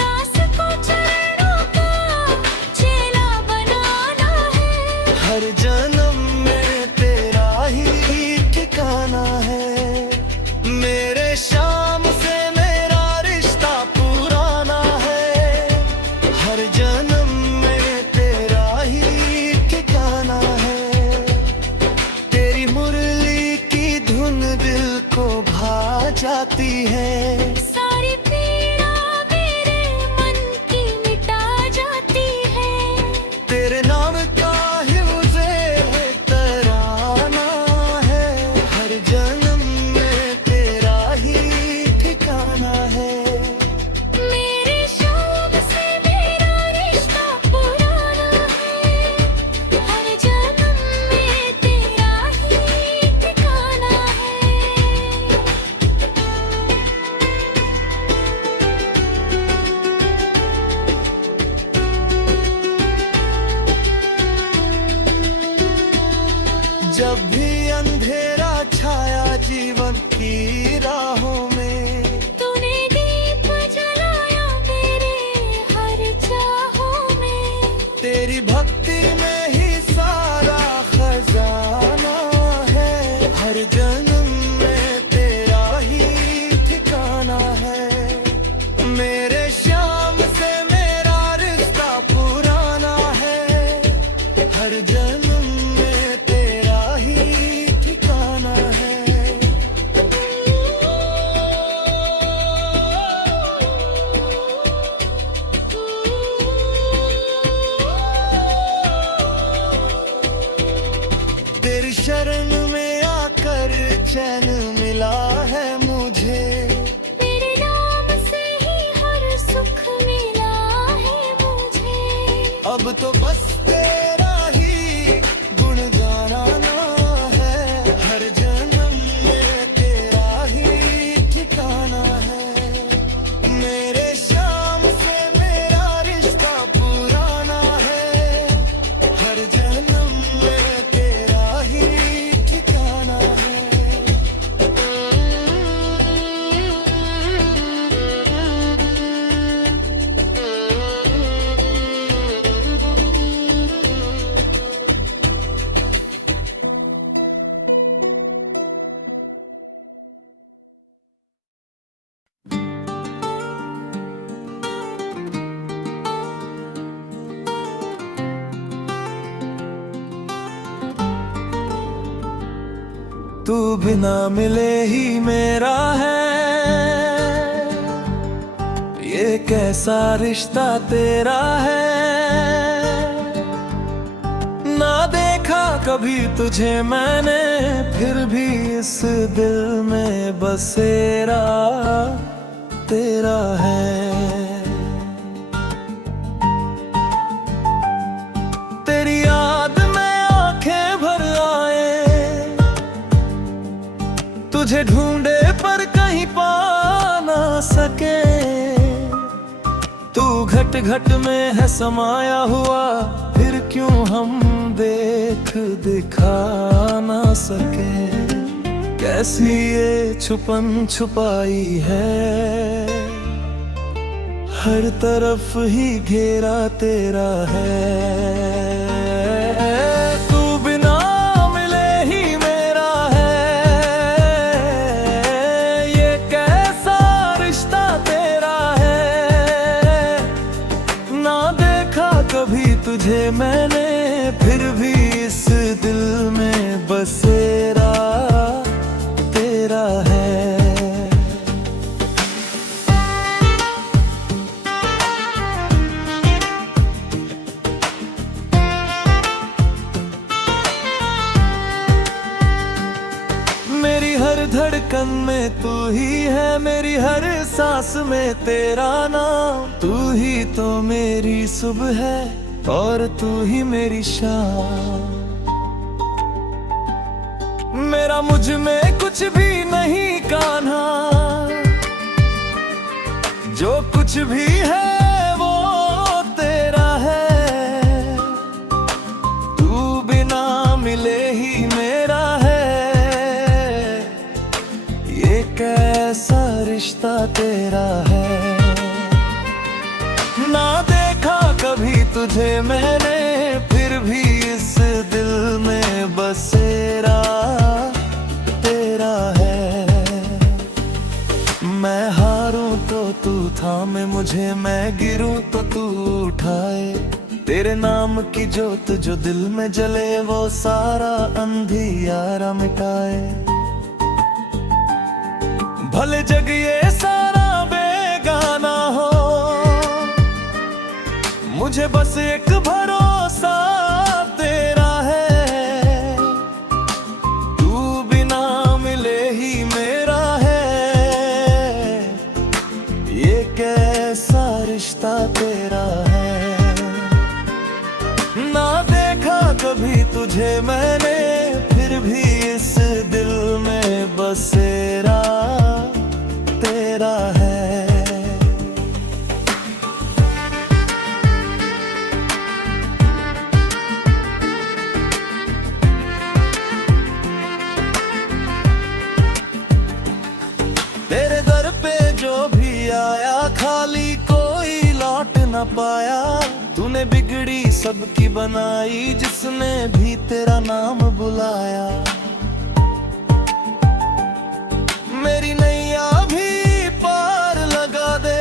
दास को चरणों का चेला बनाना है। हर जन्म में तेरा ही ठिकाना है। मेरे श्याम से मेरा रिश्ता पुराना है। हर जन्म में तेरा ही ठिकाना है। तेरी मुरली की धुन दिल को भा जाती है। सारी पीड़ा मेरे मन की मिटा जाती है। तेरे नाम का हिफ्ज़े तराना है। हर जन्म में तेरा ही ठिकाना है। मेरे श्याम से मेरा रिश्ता पुराना है। हर जन्म में तेरा ही ठिकाना है। जब भी अंधेरा छाया जीवन की राहों में, तूने दीप जलाया मेरे हर चाहों में। तेरी भक्ति में ही सारा खजाना है। हर जन्म में तेरा ही ठिकाना है। मेरे श्याम से मेरा रिश्ता पुराना है। हर जन्म में तेरा ही ठिकाना है। तेरी शरण में आकर चैन मिला है मुझे। तेरे नाम से ही हर सुख मिला है मुझे। अब तो बस तेरा ही गुण गाना है। हर जन्म में तेरा ही ठिकाना है। मेरे श्याम से मेरा रिश्ता पुराना है। हर जन्म में तेरा ही ठिकाना है। तू बिना मिले ही मेरा है। ये कैसा रिश्ता तेरा है। ना देखा कभी तुझे मैंने, फिर भी इस दिल में बसेरा तेरा है। तेरी याद में आंखें भर आए, तुझे ढूंढे पर कहीं पा ना सके। तू घट घट में है समाया हुआ, फिर क्यों हम देख दिखा ना सके। कैसी ये छुपन छुपाई है, हर तरफ ही घेरा तेरा है। तू बिना मिले ही मेरा है, ये कैसा रिश्ता तेरा है। ना देखा कभी तुझे मैंने, फिर भी इस दिल में बसेरा तेरा है। मेरी हर धड़कन में तू ही है, मेरी हर सांस में तेरा नाम। तू ही तो मेरी सुबह है और तू ही मेरी शाम। मेरा मुझ में कुछ भी नहीं कान्हा, जो कुछ भी है वो तेरा है। तू बिना मिले ही मेरा है, तेरा है। ना देखा कभी तुझे मैंने, फिर भी इस दिल में बसेरा तेरा है। मैं हारूं तो तू थामे मुझे, मैं गिरूं तो तू उठाए। तेरे नाम की जोत जो दिल में जले, वो सारा अंधियारा मिटाए। भले जग ये सारा बेगाना हो, मुझे बस एक भरोसा तेरा है। तू बिना मिले ही मेरा है, ये कैसा रिश्ता तेरा है। ना देखा कभी तुझे मैंने, फिर भी इस दिल में बसेरा तेरा है। तेरे दर पे जो भी आया, खाली कोई लौट न पाया। तूने बिगड़ी सबकी बनाई, जिसने भी तेरा नाम बुलाया। मेरी नैया भी पार लगा दे,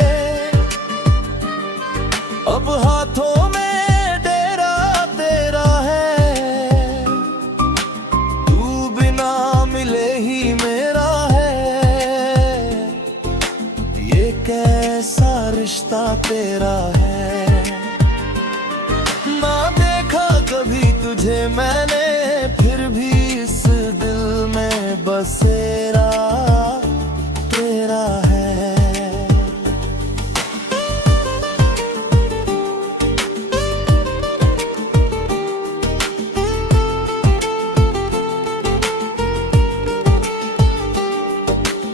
अब हाथों में डेरा तेरा है। तू बिना मिले ही मेरा है, ये कैसा रिश्ता तेरा है। ना देखा कभी तुझे मैंने, फिर भी इस दिल में बसेरा तेरा है।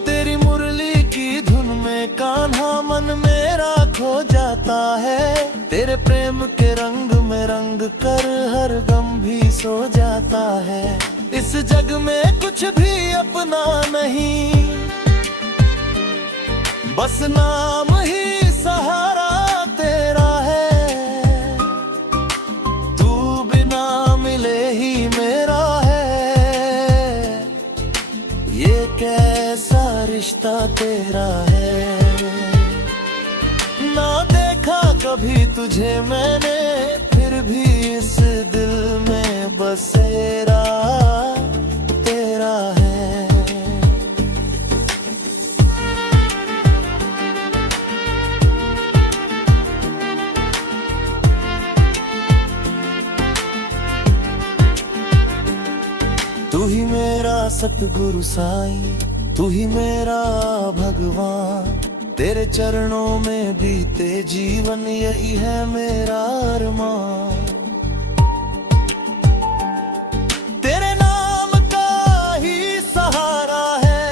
तेरी मुरली की धुन में कान्हा मन मेरा खो जाता है। तेरे प्रेम के रंग में रंग कर हर गम भी सो जाता है। इस जग में कुछ भी अपना नहीं, बस नाम ही सहारा तेरा है। तू बिना मिले ही मेरा है, ये कैसा रिश्ता तेरा है। ना देखा कभी तुझे मैंने, फिर भी इस दिल में बसेरा तेरा है। तू ही मेरा सतगुरु साईं, तू ही मेरा भगवान। तेरे चरणों में बीते जीवन, यही है मेरा अरमान। तेरे नाम का ही सहारा है,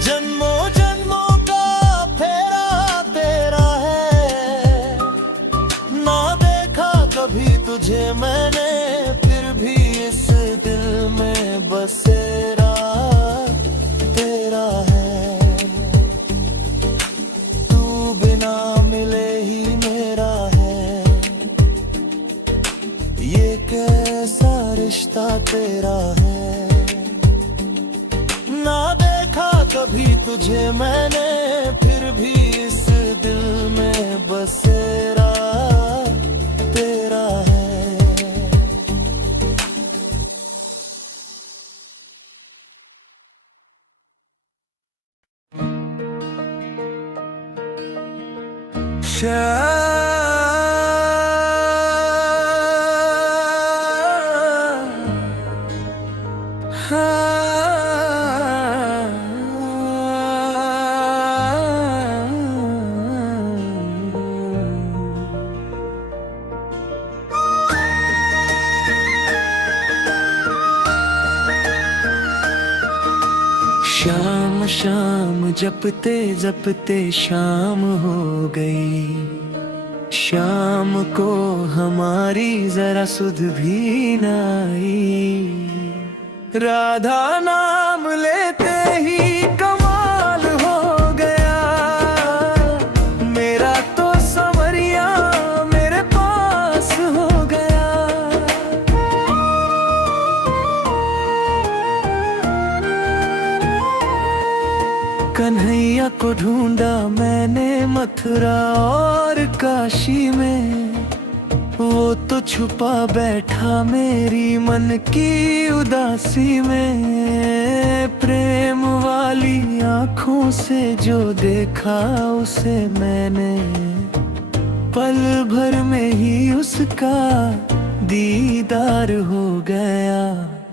जन्मों जन्मों का फेरा तेरा है। ना देखा कभी तुझे मैंने, फिर भी इस दिल में बसेरा तेरा है। बिना मिले ही मेरा है, ये कैसा रिश्ता तेरा है। ना देखा कभी तुझे मैंने, फिर भी इस दिल में बसेरा तेरा है। शाम शाम जपते जपते शाम हो गई। शाम को हमारी जरा सुध भी न आई। राधा नाम लेते ही कमाल हो कन्हैया को ढूंढा मैंने मथुरा और काशी में, वो तो छुपा बैठा मेरी मन की उदासी में। प्रेम वाली आँखों से जो देखा उसे मैंने, पल भर में ही उसका दीदार हो गया।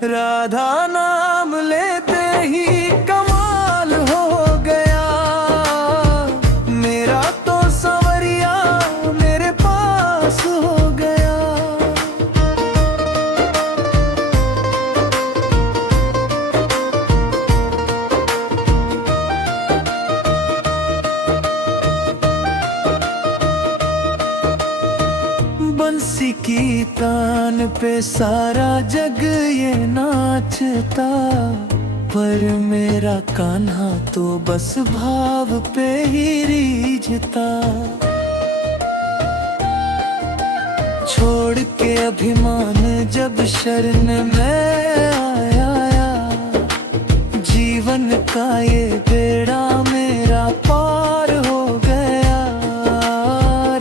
राधा नाम लेते ही कमाल हो गया, मेरा तो संवरिया मेरे पास हो गया। बंसी की तान पे सारा जग ये नाचता, पर मेरा कान्हा तो बस भाव पे ही रीझता। छोड़ के अभिमान जब शरण में आया, जीवन का ये बेड़ा मेरा पार हो गया।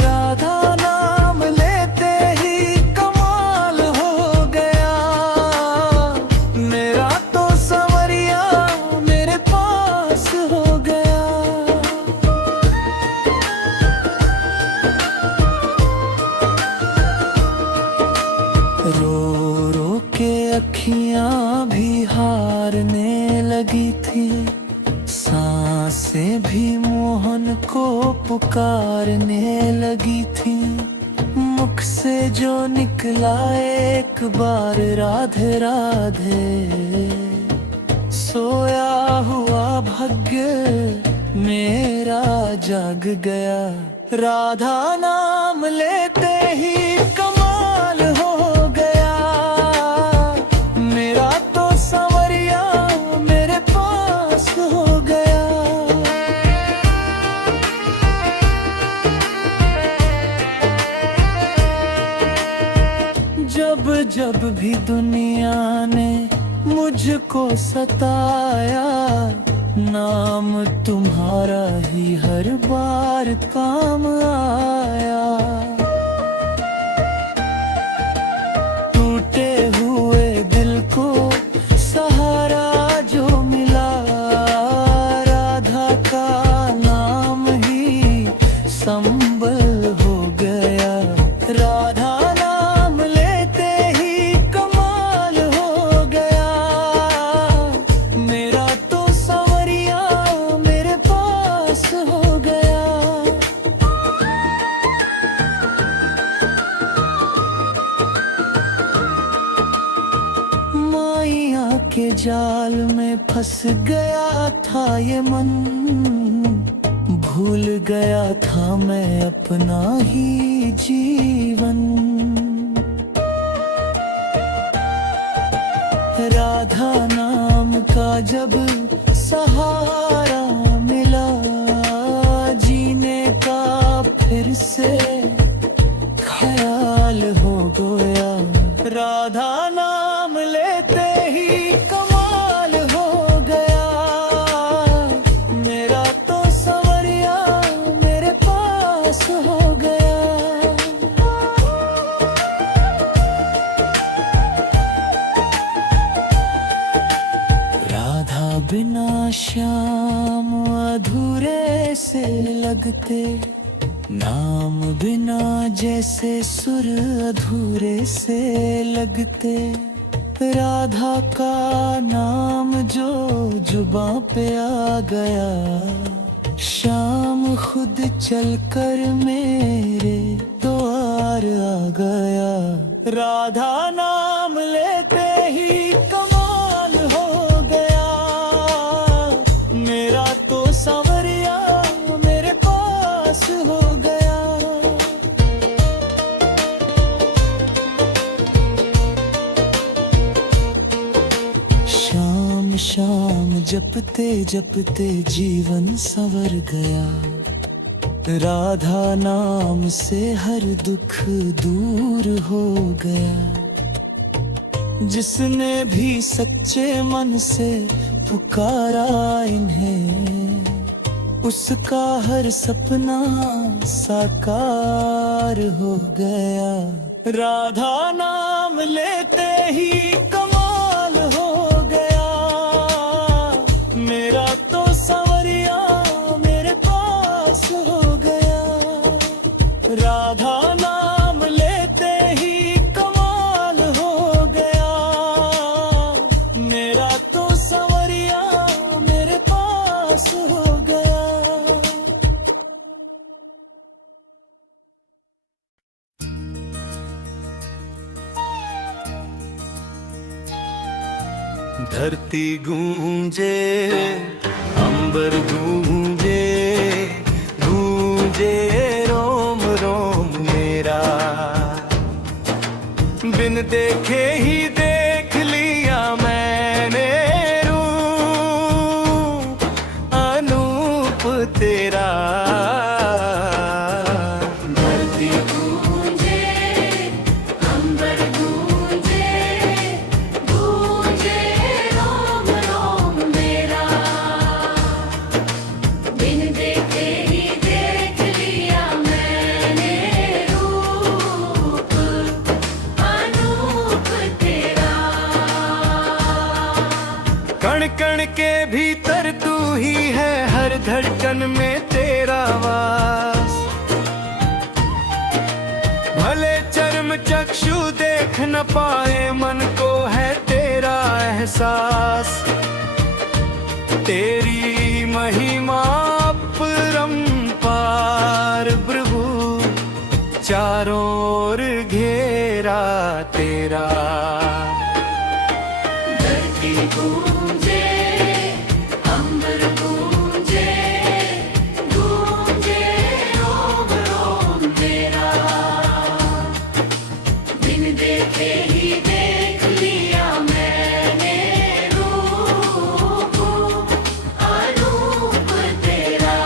राधा नाम लेते ही कमाल हो गया, मेरा तो संवरिया मेरे पास हो गया। रो रो के अखियां भी हारने लगी थी, सांसें भी मोहन को पुकारने लगी थी। मुख से जो निकला एक बार राधे राधे, सोया हुआ भाग्य मेरा जाग गया। राधा नाम लेते ही कमाल हो गया, मेरा तो संवरिया मेरे पास हो गया। जब जब भी दुनिया ने मुझको सताया, नाम तुम्हारा ही हर बार काम आया। टूटे हुए दिल को सहारा जो मिला, राधा का नाम ही संबल हो गया। राधा नाम लेते ही कमाल हो गया, मेरा तो संवरिया मेरे पास हो गया। माया के जाल में फंस गया था ये मन, भूल गया था मैं अपना ही जीवन। राधा नाम का जब सहारा मिला, जीने का फिर से ख्याल हो गया। राधा नाम लेते ही कमाल हो गया, मेरा तो संवरिया मेरे पास हो गया। राधा बिना श्याम अधूरे से लगते, नाम बिना जैसे सुर अधूरे से लगते। राधा का नाम जो जुबां पे आ गया, शाम खुद चलकर मेरे द्वार आ गया। राधा नाम लेते ही कमाल हो गया, मेरा तो संवरिया मेरे पास हो गया। शाम शाम जपते जपते जीवन संवर गया, राधा नाम से हर दुख दूर हो गया। जिसने भी सच्चे मन से पुकारा इन्हें, उसका हर सपना साकार हो गया। राधा नाम लेते ही कमाल हो गया, मेरा तो संवरिया मेरे पास हो गया। राधा नाम लेते ही कमाल हो गया, मेरा तो संवरिया मेरे पास हो गया। धरती गूंजे, अंबर गूंजे, गूंजे रोम रोम मेरा। बिन देखे ही देख लिया मैंने रूप अनूप तेरा। धरती गूंजे, अंबर गूंजे, गूंजे रोम रोम मेरा। बिन देखे ही देख लिया मैंने रूप अनूप तेरा। कण कण के भीतर तू ही है, हर धड़कन में तेरा वास। भले चर्म चक्षु देख न पाए, मन को है तेरा एहसास। तेरी महिमा परंपार प्रभु, चारों ओर घेरा तेरा। धरती गूंजे, अंबर गूंजे, गूंजे रोम रोम मेरा। बिन देखे ही देख लिया मैंने रूप अनूप तेरा।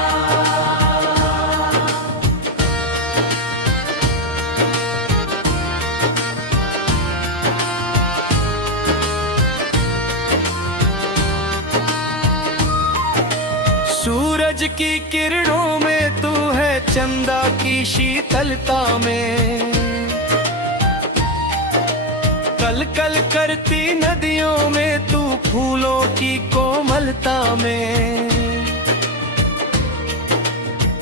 सूरज की किरणों में तू है, चंदा की शीतलता में। कल कल करती नदियों में तू, फूलों की कोमलता में।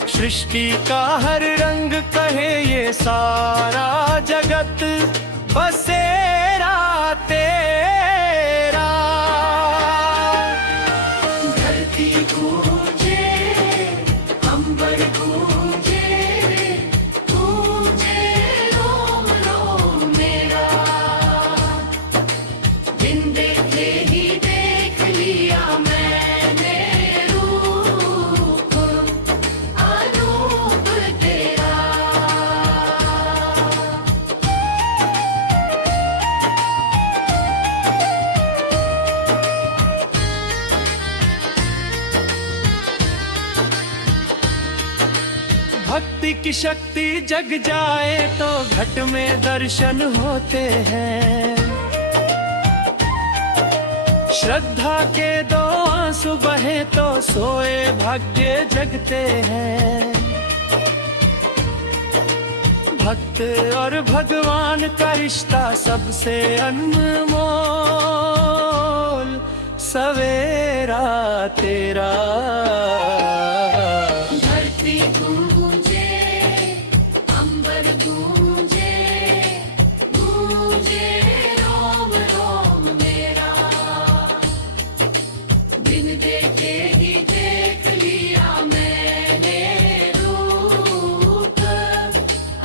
सृष्टि का हर रंग कहे ये सारा जगत, बसेरा तेरा। धरती गूंजे, अंबर गूंजे, गूंजे रोम रोम मेरा। बिन देखे ही देख लिया मैंने रूप अनूप तेरा। भक्ति की शक्ति जग जाए तो घट में दर्शन होते हैं। श्रद्धा के दो आंसू बहे तो सोए भाग्य जगते हैं। भक्त और भगवान का रिश्ता सबसे अनमोल, सवेरा तेरा। धरती गूंजे, अंबर गूंजे, गूंजे रोम रोम मेरा। बिन देखे ही देख लिया मैंने रूप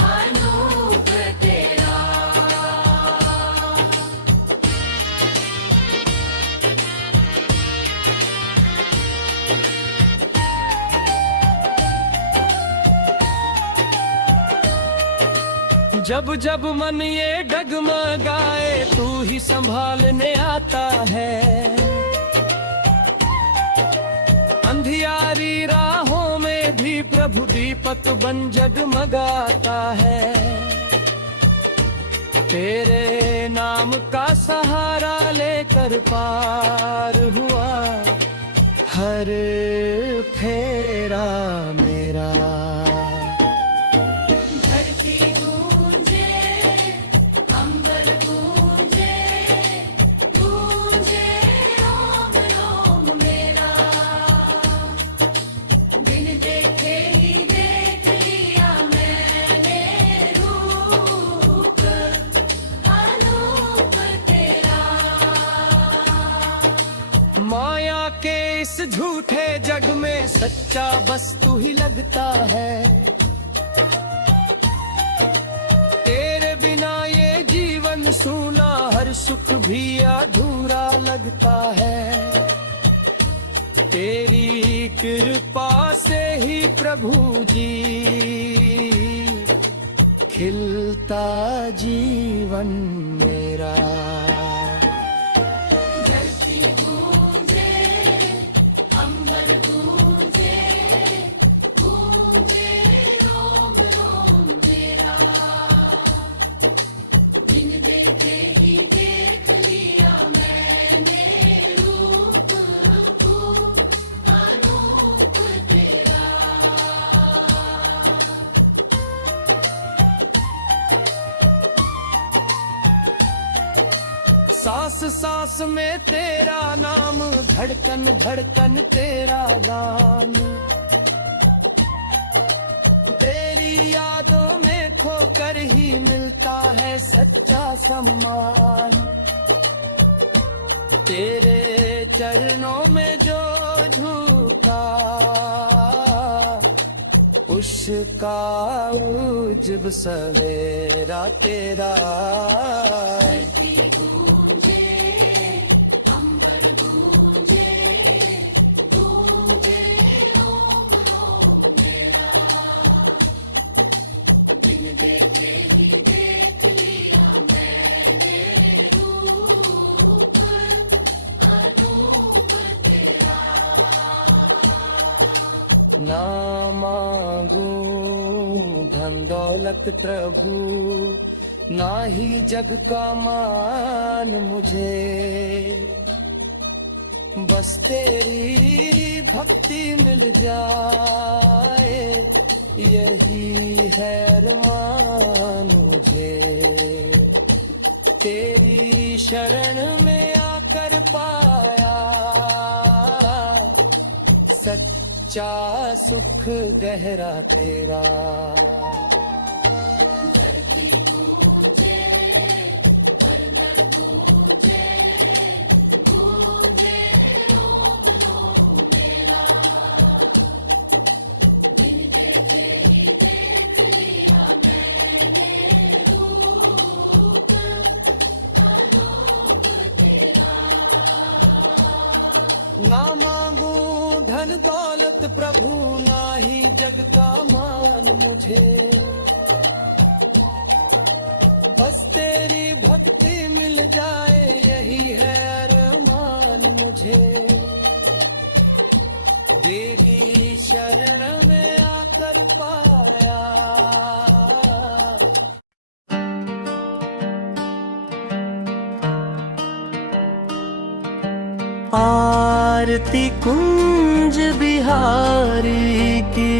अनूप तेरा। जब जब मन ये डगमगाए, तू ही संभालने आता है। अंधियारी राहों में भी प्रभु दीपक बन जगमगाता है। तेरे नाम का सहारा लेकर पार हुआ हर फेरा मेरा। धरती गूंजे, अंबर गूंजे, गूंजे रोम रोम मेरा। बिन देखे ही देख लिया मैंने रूप, अनूप तेरा। माया के इस झूठे जग में सच्चा बस तू ही लगता है। तेरे बिना ये जीवन सूना, हर सुख भी अधूरा लगता है। तेरी कृपा से ही प्रभु जी खिलता जीवन मेरा। धरती गूंजे, अंबर गूंजे, गूंजे रोम रोम मेरा। बिन देखे ही देख लिया मैंने रूप को, अनूप तेरा। सांस सांस में तेरा नाम, धड़कन धड़कन तेरा गान। तेरी यादों में खोकर ही मिलता है सच्चा सम्मान। तेरे चरणों में जो झुका, उसका उज्जव सवेरा तेरा। धरती गूंजे, अंबर गूंजे, गूंजे रोम रोम मेरा। बिन देखे ही देख लिया मैंने रूप, अनूप तेरा। ना मांगू धन दौलत प्रभु, ना ही जग का मान मुझे। बस तेरी भक्ति मिल जाए, यही है अरमान मुझे। तेरी शरण में आकर पाया सच्चा सुख गहरा तेरा। धरती गूंजे, अंबर गूंजे, गूंजे रोम रोम मेरा। बिन देखे ही देख लिया मैंने रूप, अनूप तेरा। ना मांगू धन दौलत प्रभु, ना ही जग का मान मुझे। बस तेरी भक्ति मिल जाए, यही है अरमान मुझे। तेरी शरण में आकर पाया आरती कुंज बिहारी की।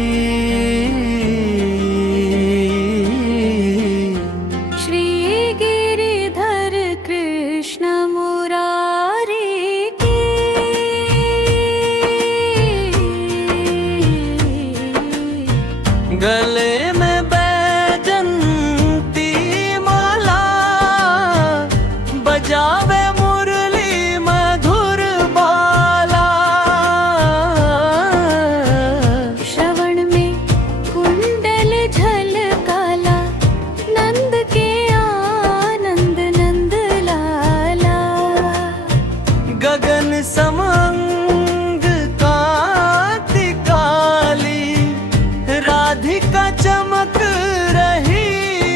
श्री गिरिधर कृष्ण मुरारी की। गले में बैजंती माला, बजावे समंग कांति काली, राधिका चमक रही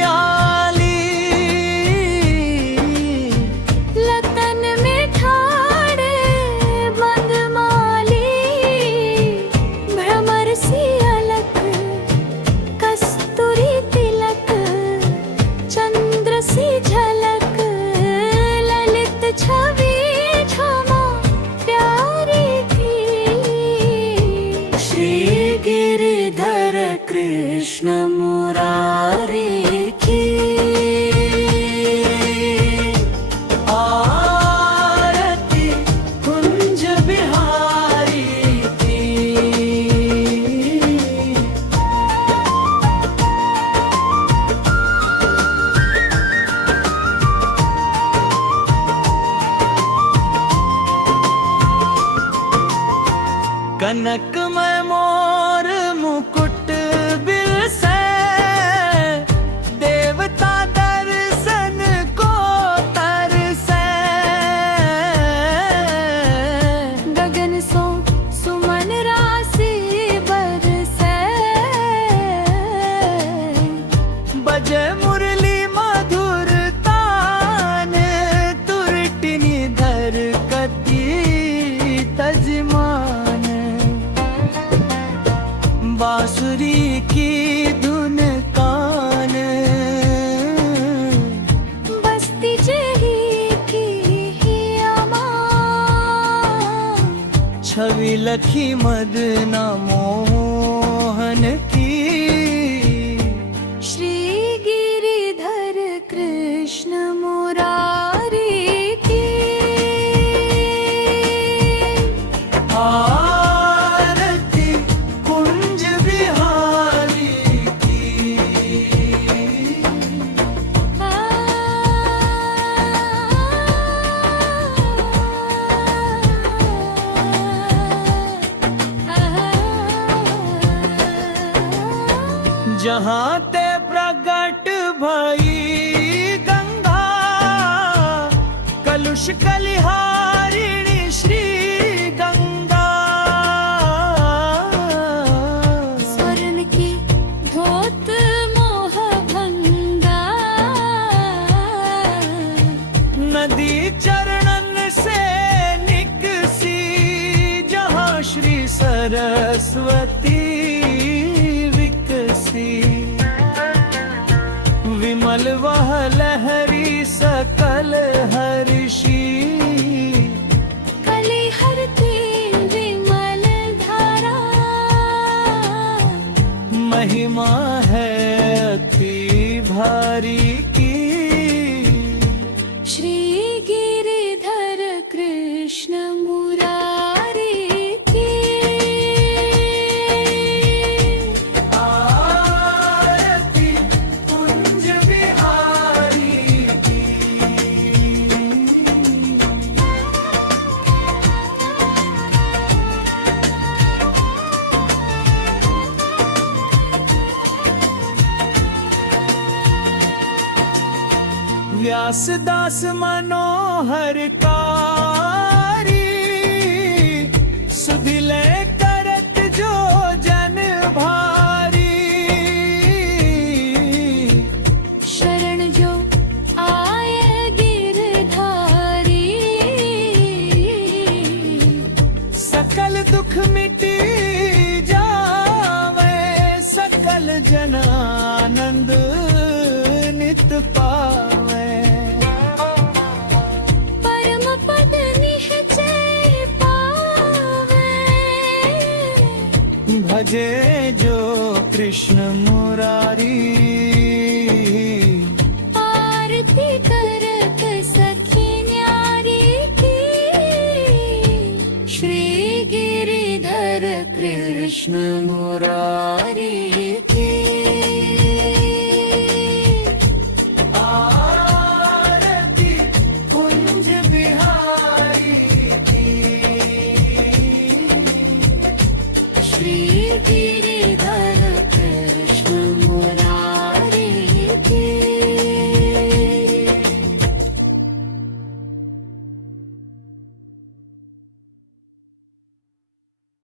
आली। लतन में ठाड़े बंदमाली, भ्रमर सी अलक, कस्तूरी तिलक, चंद्र सी झलक, ललित छवि झमा प्यारी कृष्ण मुरारी की। आरती कुंज बिहारी की। कनक में मोर मुकुट बिरसे, देवता दर्शन को तरसे। गगन सो सुमन राशि बरसे, बजे मुरली मधुर तान, तुरटिनी धर कती तजमान। बांसुरी की धुन कान, बस्ती जही की हियामा। छवि लखी मदना मोहन की। श्री गिरिधर कृष्ण मुरारी की। आरती कुंज बिहारी की। जहाँ ते प्रगट भई गंगा, कलुष कलिहारिणी श्री गंगा। स्वर्ण की धोत मोह भंगा, नदी चरणन से निकसी, जहाँ श्री सरस्वती विकसी। विमल वह लहरी सकल हर्षी, कली हरती विमल धारा। महिमा है अति भारी की। श्री गिरिधर कृष्ण मुरारी की। आरती कुंज बिहारी की। व्यासदास मनोहर कारी, सुधिले करत जो जन भारी। शरण जो आए गिरधारी, सकल दुख मिटी जावे, सकल जन आनंद नित पावे। परम पद निश्चय पावे। भजे जो कृष्ण मुरारी, आरती करत सखी न्यारी की। श्री गिरिधर कृष्ण मुरारी की। आरती कुंज बिहारी की। श्री गिरिधर